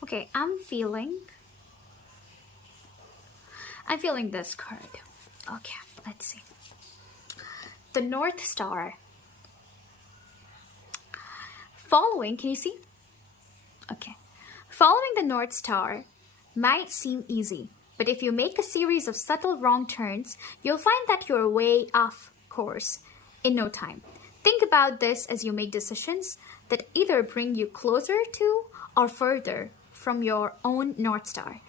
Okay, I'm feeling this card. Okay, let's see. The North Star. Following, can you see? Okay. Following the North Star might seem easy, but if you make a series of subtle wrong turns, you'll find that you're way off course in no time. Think about this as you make decisions that either bring you closer to or further from your own North Star,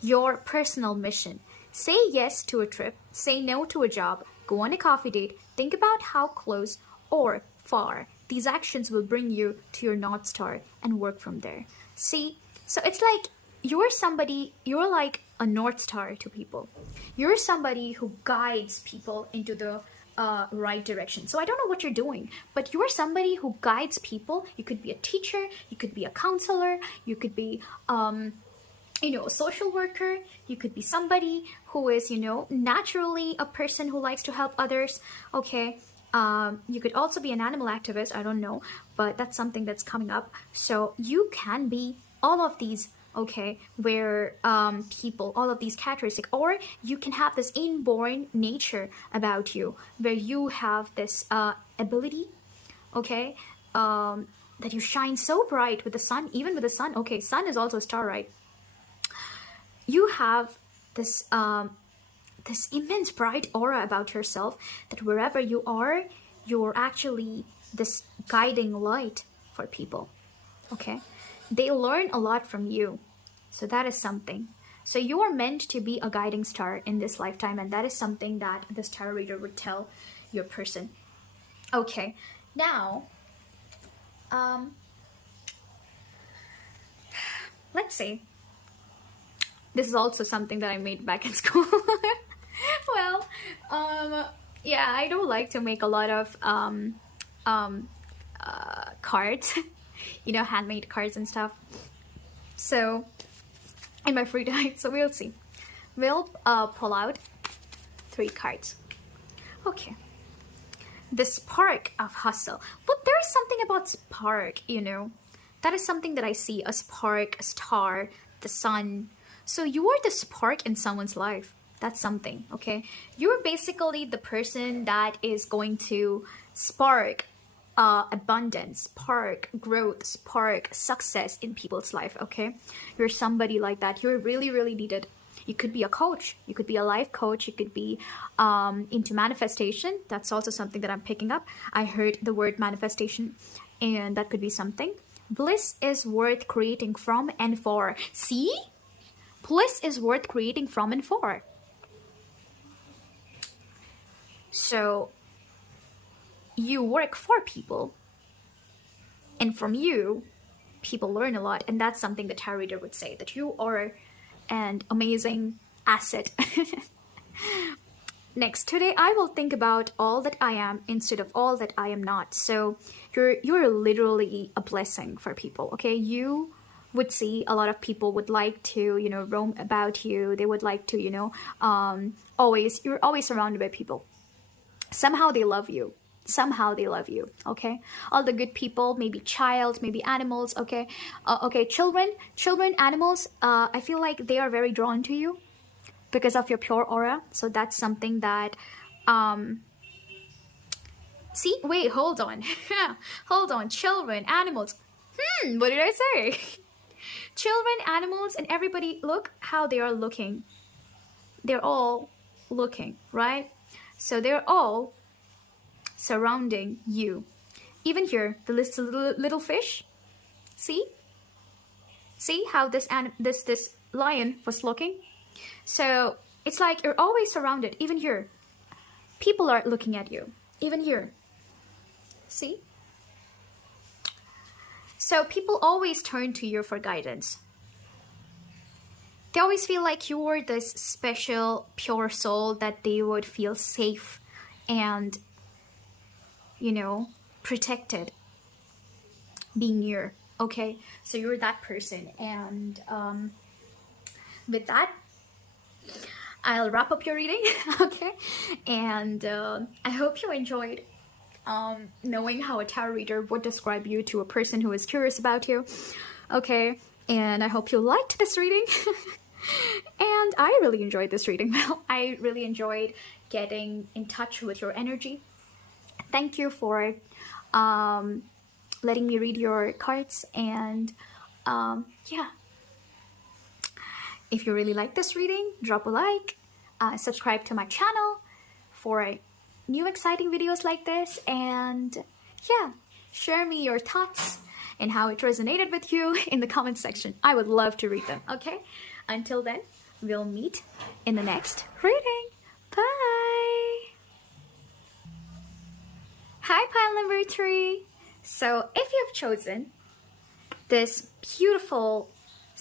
your personal mission. Say yes to a trip, say no to a job, go on a coffee date. Think about how close or far these actions will bring you to your North Star and work from there. See, so it's like you're somebody, you're like a North Star to people. You're somebody who guides people into the right direction. So I don't know what you're doing, but you're somebody who guides people. You could be a teacher, you could be a counselor, you could be a social worker, you could be somebody who is, naturally a person who likes to help others. Okay. You could also be an animal activist, I don't know, but that's something that's coming up. So you can be all of these, okay, where people, all of these characteristics, or you can have this inborn nature about you, where you have this ability, okay, that you shine so bright with the sun, even with the sun. Okay, sun is also a star, right? You have this this immense bright aura about yourself, that wherever you are, you're actually this guiding light for people. Okay, they learn a lot from you, so that is something. So you are meant to be a guiding star in this lifetime, and that is something that this tarot reader would tell your person. Okay, now let's see. This is also something that I made back in school. Well, yeah, I don't like to make a lot of cards, handmade cards and stuff. So, in my free time, so we'll see. We'll pull out 3 cards. Okay. The spark of hustle. But there is something about spark, That is something that I see, a spark, a star, the sun. So you are the spark in someone's life. That's something, okay? You're basically the person that is going to spark abundance, spark growth, spark success in people's life, okay? You're somebody like that. You're really, really needed. You could be a coach. You could be a life coach. You could be into manifestation. That's also something that I'm picking up. I heard the word manifestation, and that could be something. Bliss is worth creating from and for. See? Bliss is worth creating from and for. So you work for people, and from you, people learn a lot. And that's something the tarot reader would say, that you are an amazing asset. Next, today I will think about all that I am instead of all that I am not. So you're literally a blessing for people, okay? You would see a lot of people would like to, roam about you. They would like to, you're always surrounded by people. Somehow they love you. Somehow they love you, okay? All the good people, maybe child, maybe animals, okay? Okay, children, animals, I feel like they are very drawn to you because of your pure aura. So that's something that, see, wait, hold on. Hold on, children, animals. What did I say? Children, animals, and everybody, look how they are looking. They're all looking, right? So they're all surrounding you. Even here, the little fish. See how this lion was looking? So it's like you're always surrounded. Even here, people are looking at you. Even here, see? So people always turn to you for guidance. They always feel like you're this special, pure soul that they would feel safe and, protected being near, okay? So you're that person. And with that, I'll wrap up your reading, okay? And I hope you enjoyed knowing how a tarot reader would describe you to a person who is curious about you, okay? And I hope you liked this reading. And I really enjoyed this reading. Well, I really enjoyed getting in touch with your energy. Thank you for letting me read your cards. And yeah, if you really like this reading, drop a like, subscribe to my channel for new exciting videos like this. And yeah, share me your thoughts and how it resonated with you in the comment section. I would love to read them, okay? Until then, we'll meet in the next reading. Bye! Hi, pile number 3. So if you've chosen this beautiful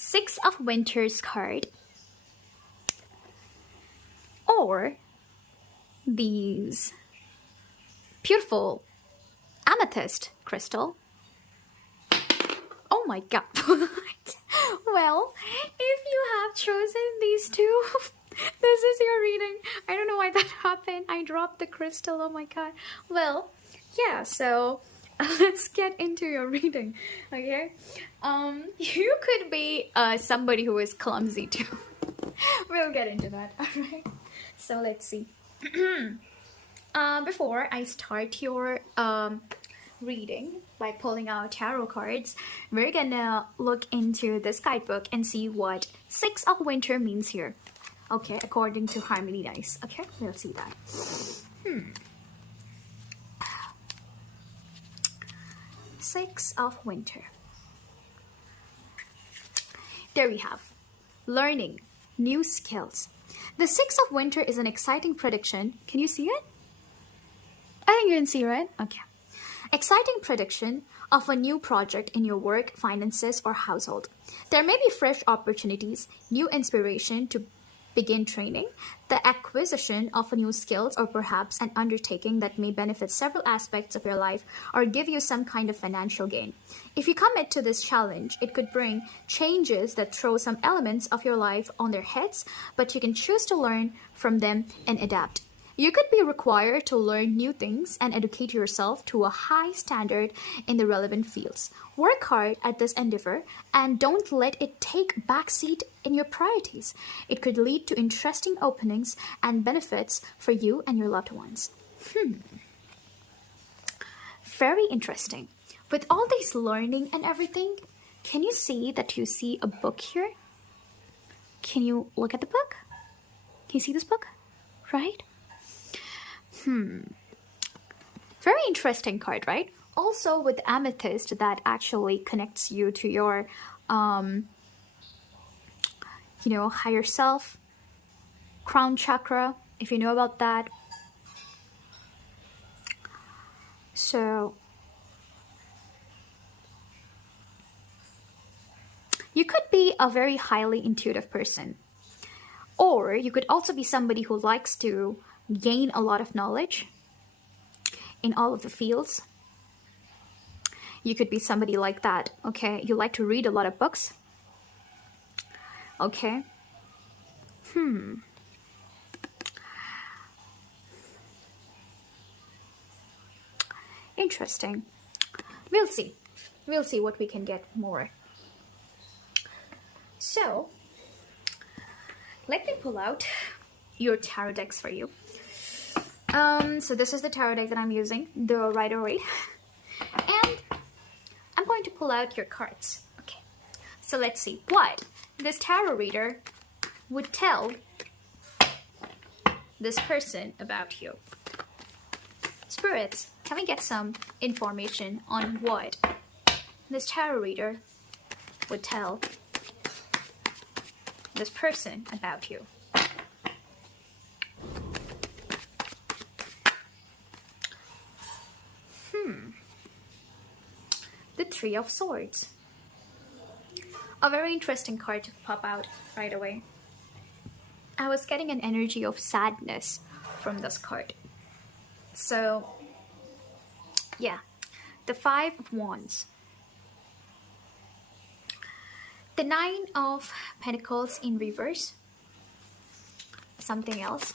Six of Winter's card, or these beautiful amethyst crystal. Oh my god. Well, if you have chosen these two, this is your reading. I don't know why that happened. I dropped the crystal. Oh my god. Well, yeah, so let's get into your reading, okay? You could be somebody who is clumsy too. We'll get into that, alright? So let's see. Before I start your reading by pulling out tarot cards, we're gonna look into this guidebook and see what Six of Winter means here. Okay, according to Harmony Dice. Okay, we'll see that. Six of Winter. There we have. Learning new skills. The Six of Winter is an exciting prediction. Can you see it? I think you can see, right? Okay. Exciting prediction of a new project in your work, finances, or household. There may be fresh opportunities, new inspiration to begin training, the acquisition of new skills, or perhaps an undertaking that may benefit several aspects of your life or give you some kind of financial gain. If you commit to this challenge, it could bring changes that throw some elements of your life on their heads, but you can choose to learn from them and adapt. You could be required to learn new things and educate yourself to a high standard in the relevant fields. Work hard at this endeavor and don't let it take backseat in your priorities. It could lead to interesting openings and benefits for you and your loved ones. Very interesting. With all this learning and everything, can you see that you see a book here? Can you look at the book? Can you see this book? Right? Very interesting card, right? Also with Amethyst, that actually connects you to your, higher self, crown chakra, if you know about that. So, you could be a very highly intuitive person. Or you could also be somebody who likes to gain a lot of knowledge in all of the fields. You could be somebody like that, okay? You like to read a lot of books. Okay. Interesting. We'll see. We'll see what we can get more. So, let me pull out your tarot decks for you. So this is the tarot deck that I'm using, the Rider-Waite. And I'm going to pull out your cards. Okay. So let's see what this tarot reader would tell this person about you. Spirits, can we get some information on what this tarot reader would tell this person about you? The Three of Swords. A very interesting card to pop out right away. I was getting an energy of sadness from this card. So, yeah. The Five of Wands. The Nine of Pentacles in reverse. Something else.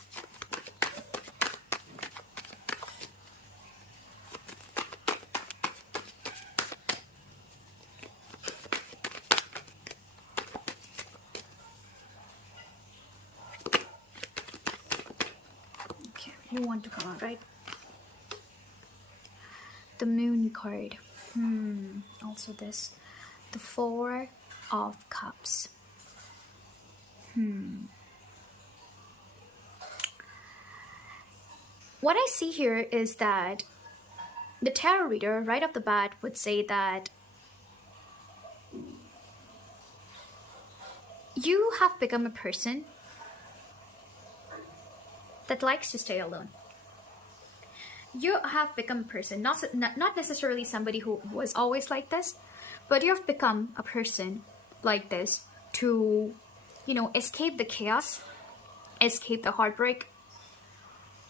You want to come out, right? The Moon card. Also this. The Four of Cups. What I see here is that the tarot reader, right off the bat, would say that you have become a person that likes to stay alone. You have become a person, not necessarily somebody who was always like this, but you have become a person like this to, you know, escape the chaos, escape the heartbreak,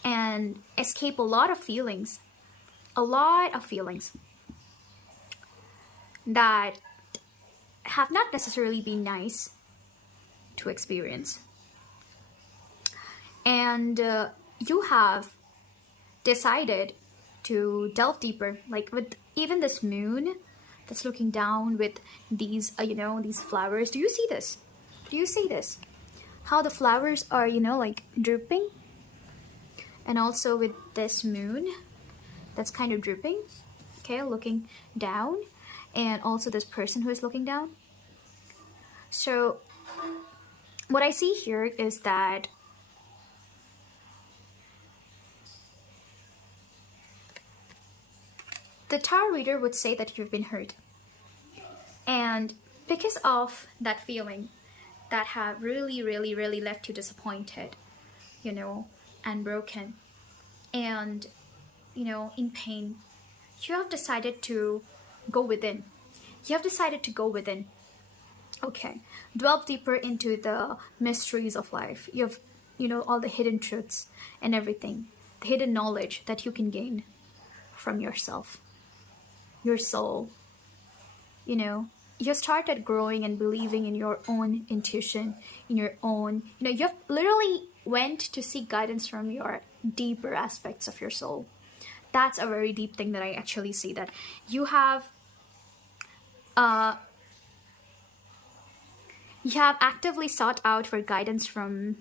and escape a lot of feelings that have not necessarily been nice to experience. And you have decided to delve deeper, like with even this moon that's looking down with these, you know, these flowers. Do you see this? Do you see this? How the flowers are, you know, like drooping? And also with this moon that's kind of drooping, okay, looking down. And also this person who is looking down. So what I see here is that the tarot reader would say that you've been hurt. And because of that feeling that have really, really, really left you disappointed, you know, and broken, and, you know, in pain, you have decided to go within. You have decided to go within. Okay. Delve deeper into the mysteries of life. You have, you know, all the hidden truths and everything. The hidden knowledge that you can gain from yourself. Your soul. You know, you started growing and believing in your own intuition, in your own, you know, you've literally went to seek guidance from your deeper aspects of your soul. That's a very deep thing that I actually see, that you have actively sought out for guidance from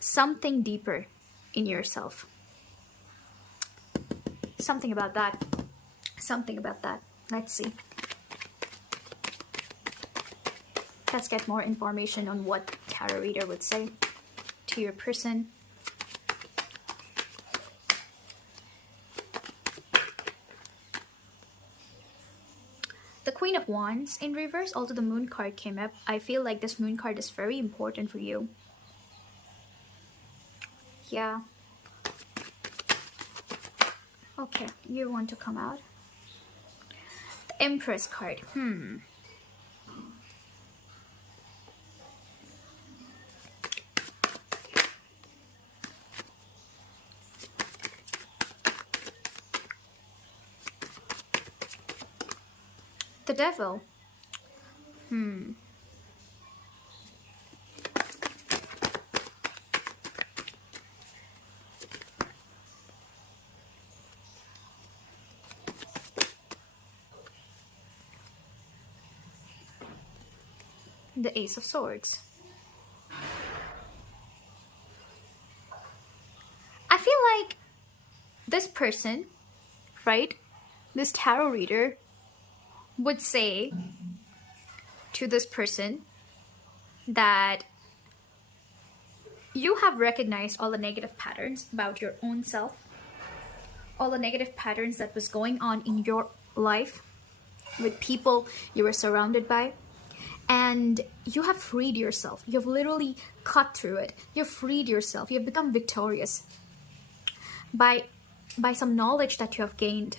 something deeper in yourself. Something about that. Something about that. Let's see. Let's get more information on what tarot reader would say to your person. The Queen of Wands in reverse, although the Moon card came up, I feel like this Moon card is very important for you. Yeah. Okay, you want to come out. The Empress card. The Devil. The Ace of Swords. I feel like this person, right, this tarot reader would say to this person that you have recognized all the negative patterns about your own self, all the negative patterns that was going on in your life with people you were surrounded by. And you have freed yourself. You've literally cut through it. You've freed yourself. You've become victorious by some knowledge that you have gained.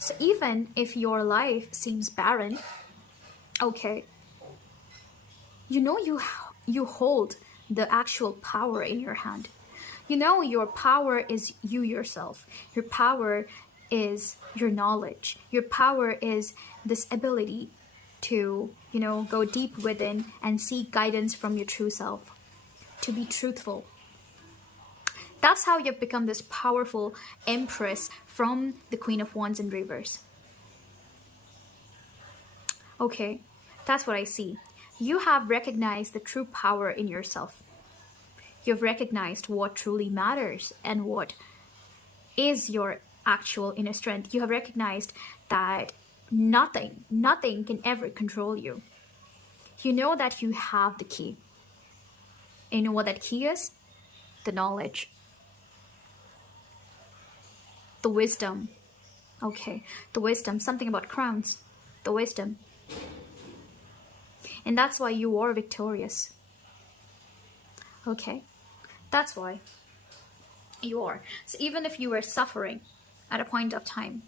So even if your life seems barren, okay, you know you hold the actual power in your hand. You know your power is you yourself. Your power is your knowledge. Your power is this ability to, you know, go deep within and seek guidance from your true self, to be truthful. That's how you've become this powerful Empress from the Queen of Wands in reverse. Okay, that's what I see. You have recognized the true power in yourself. You've recognized what truly matters and what is your actual inner strength. You have recognized that nothing can ever control you. You know that you have the key. And you know what that key is? The knowledge. The wisdom. Okay, the wisdom. Something about crowns. The wisdom. And that's why you are victorious. Okay, that's why you are. So even if you were suffering at a point of time,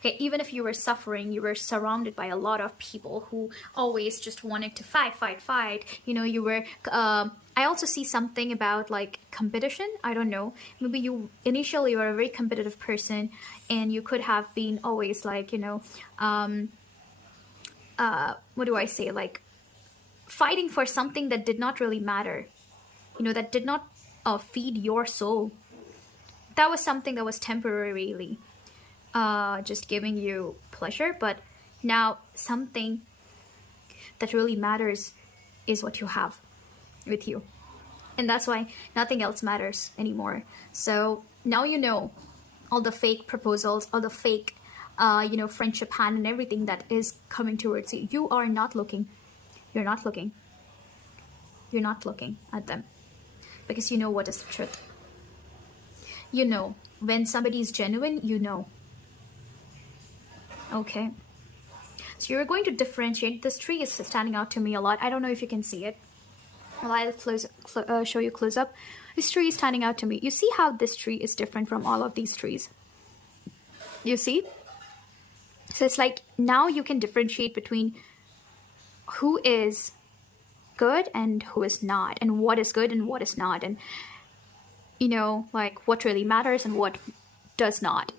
Okay, even if you were suffering, you were surrounded by a lot of people who always just wanted to fight. You know, you were, I also see something about like competition. I don't know. Maybe you initially were a very competitive person and you could have been always like, you know, what do I say? Like fighting for something that did not really matter, you know, that did not feed your soul. That was something that was temporarily just giving you pleasure, but now something that really matters is what you have with you, and that's why nothing else matters anymore. So now you know all the fake proposals, all the fake you know, friendship hand and everything that is coming towards you. You are not looking, you're not looking at them, because you know what is the truth. You know when somebody is genuine, you know. Okay, so you're going to differentiate. This tree is standing out to me a lot. I don't know if you can see it. Well, I'll show you close up. This tree is standing out to me. You see how this tree is different from all of these trees? You see? So it's like now you can differentiate between who is good and who is not, and what is good and what is not, and you know, like what really matters and what does not.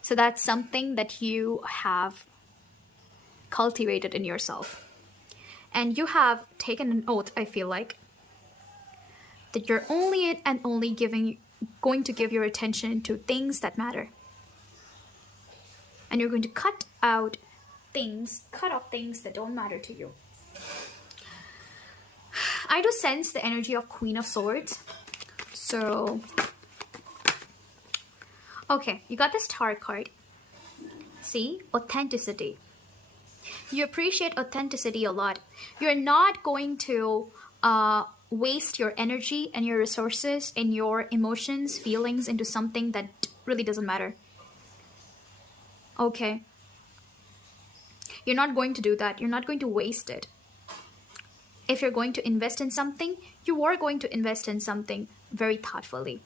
So that's something that you have cultivated in yourself. And you have taken an oath, I feel like, that you're only and only going to give your attention to things that matter. And you're going to cut off things that don't matter to you. I do sense the energy of Queen of Swords. So, okay, you got this Star card. See? Authenticity. You appreciate authenticity a lot. You're not going to waste your energy and your resources and your emotions, feelings into something that really doesn't matter. Okay? You're not going to do that. You're not going to waste it. If you're going to invest in something, you are going to invest in something very thoughtfully.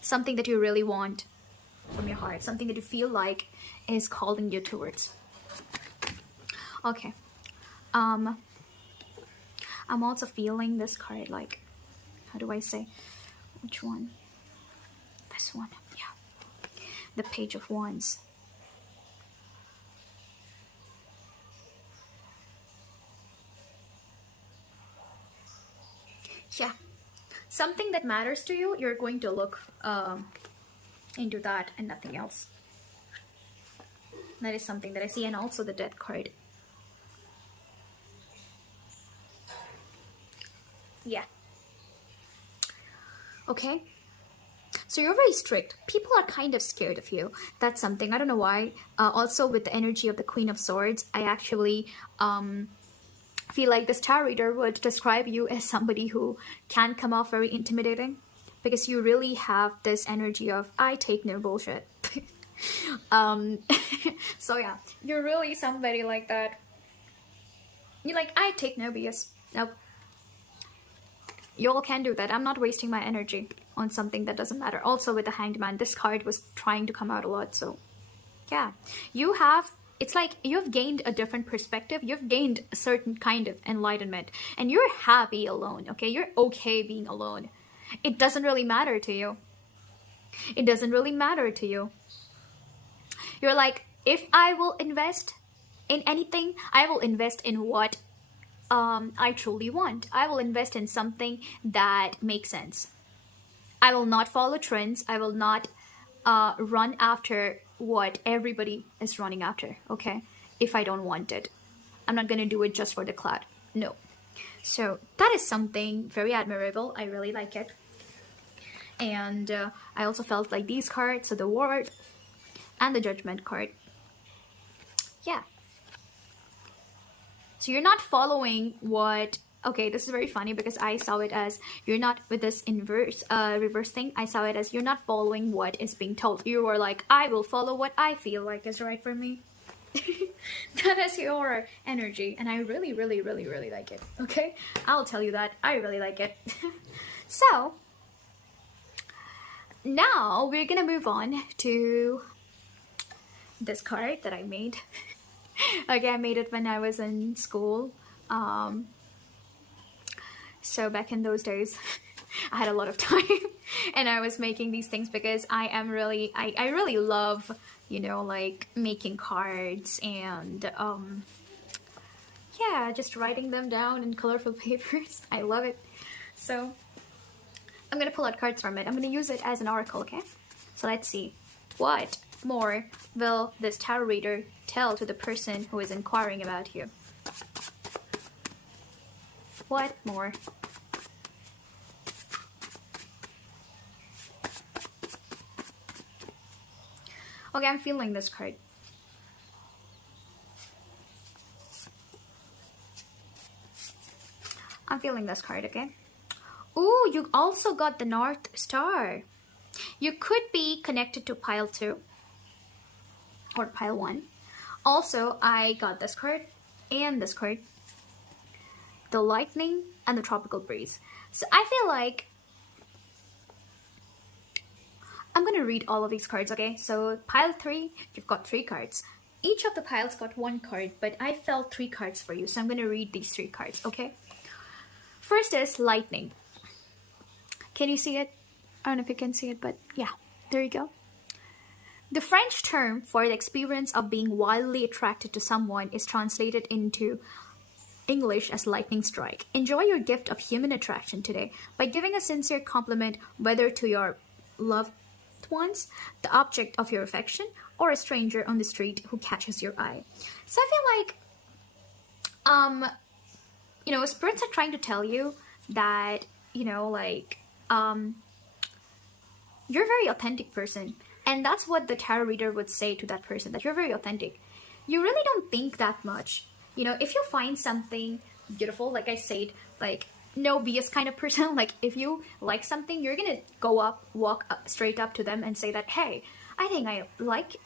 Something that you really want from your heart. Something that you feel like is calling you towards. Okay. I'm also feeling this card, like, how do I say? Which one? This one. Yeah. The Page of Wands. Yeah. Something that matters to you, you're going to look into that and nothing else. That is something that I see. And also the Death card. Yeah. Okay. So you're very strict. People are kind of scared of you. That's something. I don't know why. Also with the energy of the Queen of Swords, I actually feel like this tarot reader would describe you as somebody who can come off very intimidating, because you really have this energy of I take no bullshit. So yeah, you're really somebody like that. You're like, I take no BS. Nope. You all can do that. I'm not wasting my energy on something that doesn't matter. Also with the Hanged Man, this card was trying to come out a lot. So yeah, you have, it's like you've gained a different perspective. You've gained a certain kind of enlightenment, and you're happy alone. Okay, you're okay being alone. It doesn't really matter to you. It doesn't really matter to you. You're like, if I will invest in anything, I will invest in what I truly want. I will invest in something that makes sense. I will not follow trends. I will not run after what everybody is running after, okay? If I don't want it. I'm not going to do it just for the clout. No. So that is something very admirable. I really like it. And I also felt like these cards, so the Ward and the Judgment card. Yeah. So you're not following what... Okay, this is very funny because I saw it as you're not with this inverse, reverse thing. I saw it as you're not following what is being told. You were like, I will follow what I feel like is right for me. That is your energy, and I really, really, really, really like it. Okay, I'll tell you that I really like it. So now we're gonna move on to this card that I made. Okay, I made it when I was in school. So back in those days, I had a lot of time and I was making these things because I really love, you know, like making cards and yeah, just writing them down in colorful papers. I love it. So I'm gonna pull out cards from it. I'm gonna use it as an oracle, okay? So let's see. What more will this tarot reader tell to the person who is inquiring about you? What more? Okay, I'm feeling this card. I'm feeling this card, okay? Ooh, you also got the North Star. You could be connected to pile 2 or pile 1. Also, I got this card and this card. The lightning and the tropical breeze. So I feel like I'm gonna read all of these cards, okay? So pile 3, you've got 3 cards. Each of the piles got 1 card, but I felt 3 cards for you, so I'm gonna read these 3 cards, okay? First is lightning. Can you see it? I don't know if you can see it, but yeah, there you go. The French term for the experience of being wildly attracted to someone is translated into English as lightning strike. Enjoy your gift of human attraction today by giving a sincere compliment, whether to your loved ones, the object of your affection, or a stranger on the street who catches your eye. So I feel like, you know, spirits are trying to tell you that, you know, like, you're a very authentic person. And that's what the tarot reader would say to that person, that you're very authentic. You really don't think that much. You know, if you find something beautiful, like I said, like, no BS kind of person, like, if you like something, you're gonna go up, walk up, straight up to them and say that, hey, I think I like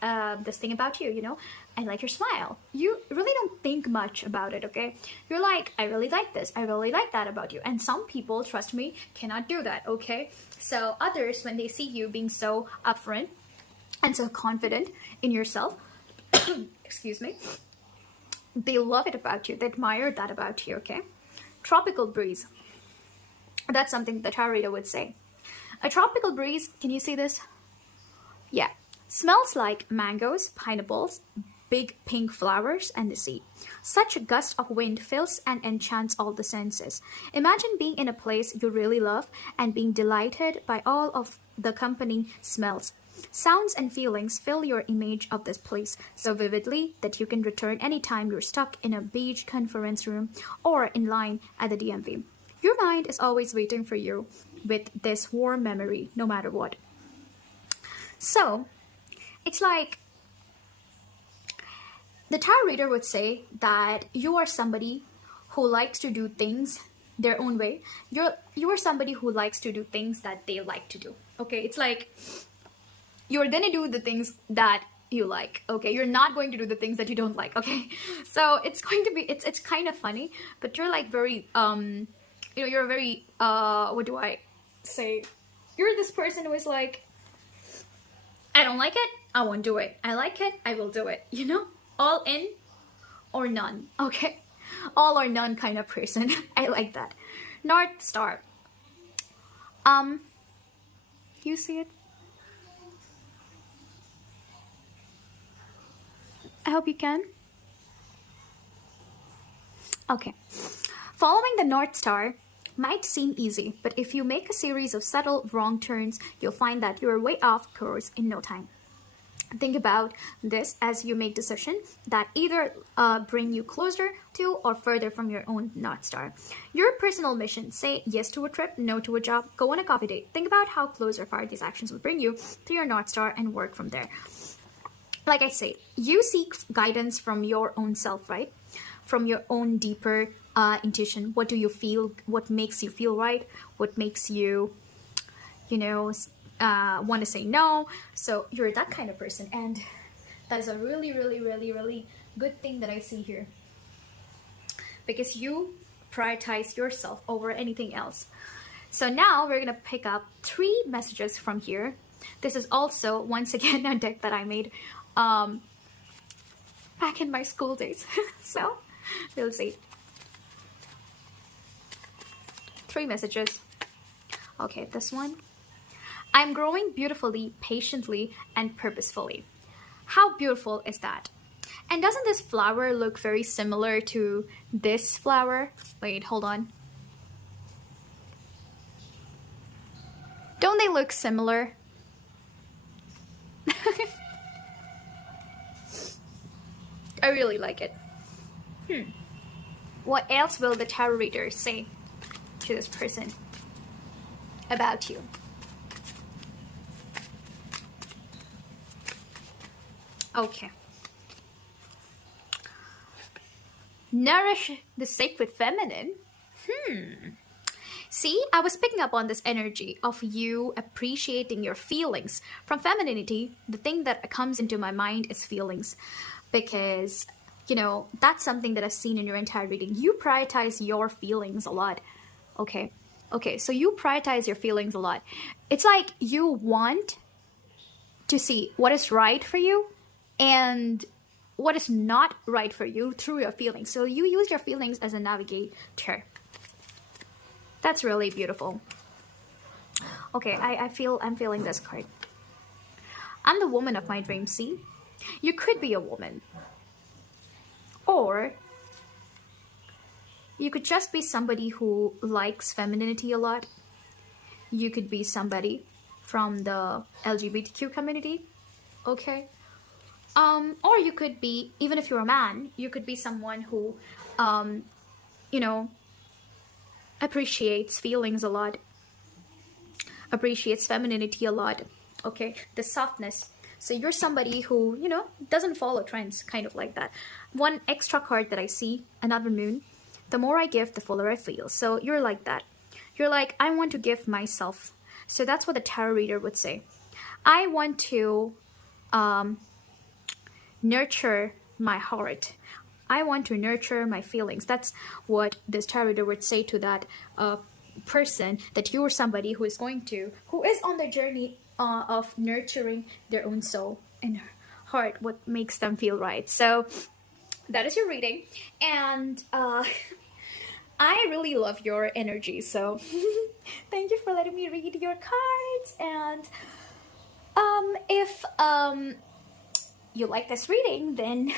this thing about you, you know? I like your smile. You really don't think much about it, okay? You're like, I really like this. I really like that about you. And some people, trust me, cannot do that, okay? So others, when they see you being so upfront and so confident in yourself, excuse me, they love it about you. They admire that about you, okay? Tropical breeze. That's something the tarot reader would say. A tropical breeze, can you see this? Yeah. Smells like mangoes, pineapples, big pink flowers, and the sea. Such a gust of wind fills and enchants all the senses. Imagine being in a place you really love and being delighted by all of the accompanying smells. Sounds and feelings fill your image of this place so vividly that you can return anytime you're stuck in a beach conference room or in line at the DMV. Your mind is always waiting for you with this warm memory, no matter what. So, it's like the tarot reader would say that you are somebody who likes to do things their own way. You are somebody who likes to do things that they like to do. Okay, it's like you're gonna do the things that you like. Okay, you're not going to do the things that you don't like. Okay, so it's going to be it's kind of funny, but you're like very you know, you're very what do I say? You're this person who is like, I don't like it, I won't do it. I like it, I will do it. You know, all in or none. Okay, all or none kind of person. I like that. North Star. You see it? I hope you can. Okay. Following the North Star might seem easy, but if you make a series of subtle wrong turns, you'll find that you're way off course in no time. Think about this as you make decisions that either bring you closer to or further from your own North Star. Your personal mission, say yes to a trip, no to a job, go on a coffee date. Think about how close or far these actions will bring you to your North Star and work from there. Like I say, you seek guidance from your own self, right? From your own deeper intuition. What do you feel? What makes you feel right? What makes you, you know, want to say no? So you're that kind of person. And that is a really, really, really, really good thing that I see here. Because you prioritize yourself over anything else. So now we're going to pick up 3 messages from here. This is also, once again, a deck that I made back in my school days. So we'll see. 3 messages. Okay, this one. I'm growing beautifully, patiently, and purposefully. How beautiful is that? And doesn't this flower look very similar to this flower? Wait, hold on. Don't they look similar? I really like it. What else will the tarot reader say to this person about you? Okay. Nourish the sacred feminine. See, I was picking up on this energy of you appreciating your feelings. From femininity, the thing that comes into my mind is feelings. Because, you know, that's something that I've seen in your entire reading. You prioritize your feelings a lot. Okay. Okay, so you prioritize your feelings a lot. It's like you want to see what is right for you and what is not right for you through your feelings. So you use your feelings as a navigator. That's really beautiful. Okay, I'm feeling this card. I'm the woman of my dreams, see? You could be a woman. Or you could just be somebody who likes femininity a lot. You could be somebody from the LGBTQ community. Okay? Or you could be, even if you're a man, you could be someone who, you know, appreciates feelings a lot, appreciates femininity a lot, okay, the softness. So you're somebody who, you know, doesn't follow trends, kind of like that. One extra card that I see, another moon. The more I give, the fuller I feel. So you're like that. You're like, I want to give myself. So that's what the tarot reader would say. I want to nurture my heart. I want to nurture my feelings. That's what this tarot reader would say to that person, that you're somebody who is on the journey of nurturing their own soul and heart, what makes them feel right. So that is your reading. And I really love your energy. So thank you for letting me read your cards. And if you like this reading, then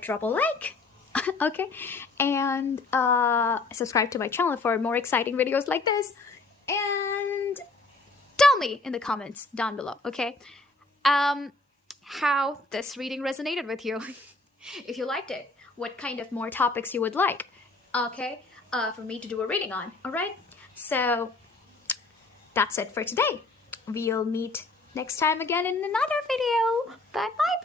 drop a like. Okay, and subscribe to my channel for more exciting videos like this, and tell me in the comments down below, okay, how this reading resonated with you. If you liked it, what kind of more topics you would like, okay, for me to do a reading on. All right, so that's it for today. We'll meet next time again in another video. Bye bye.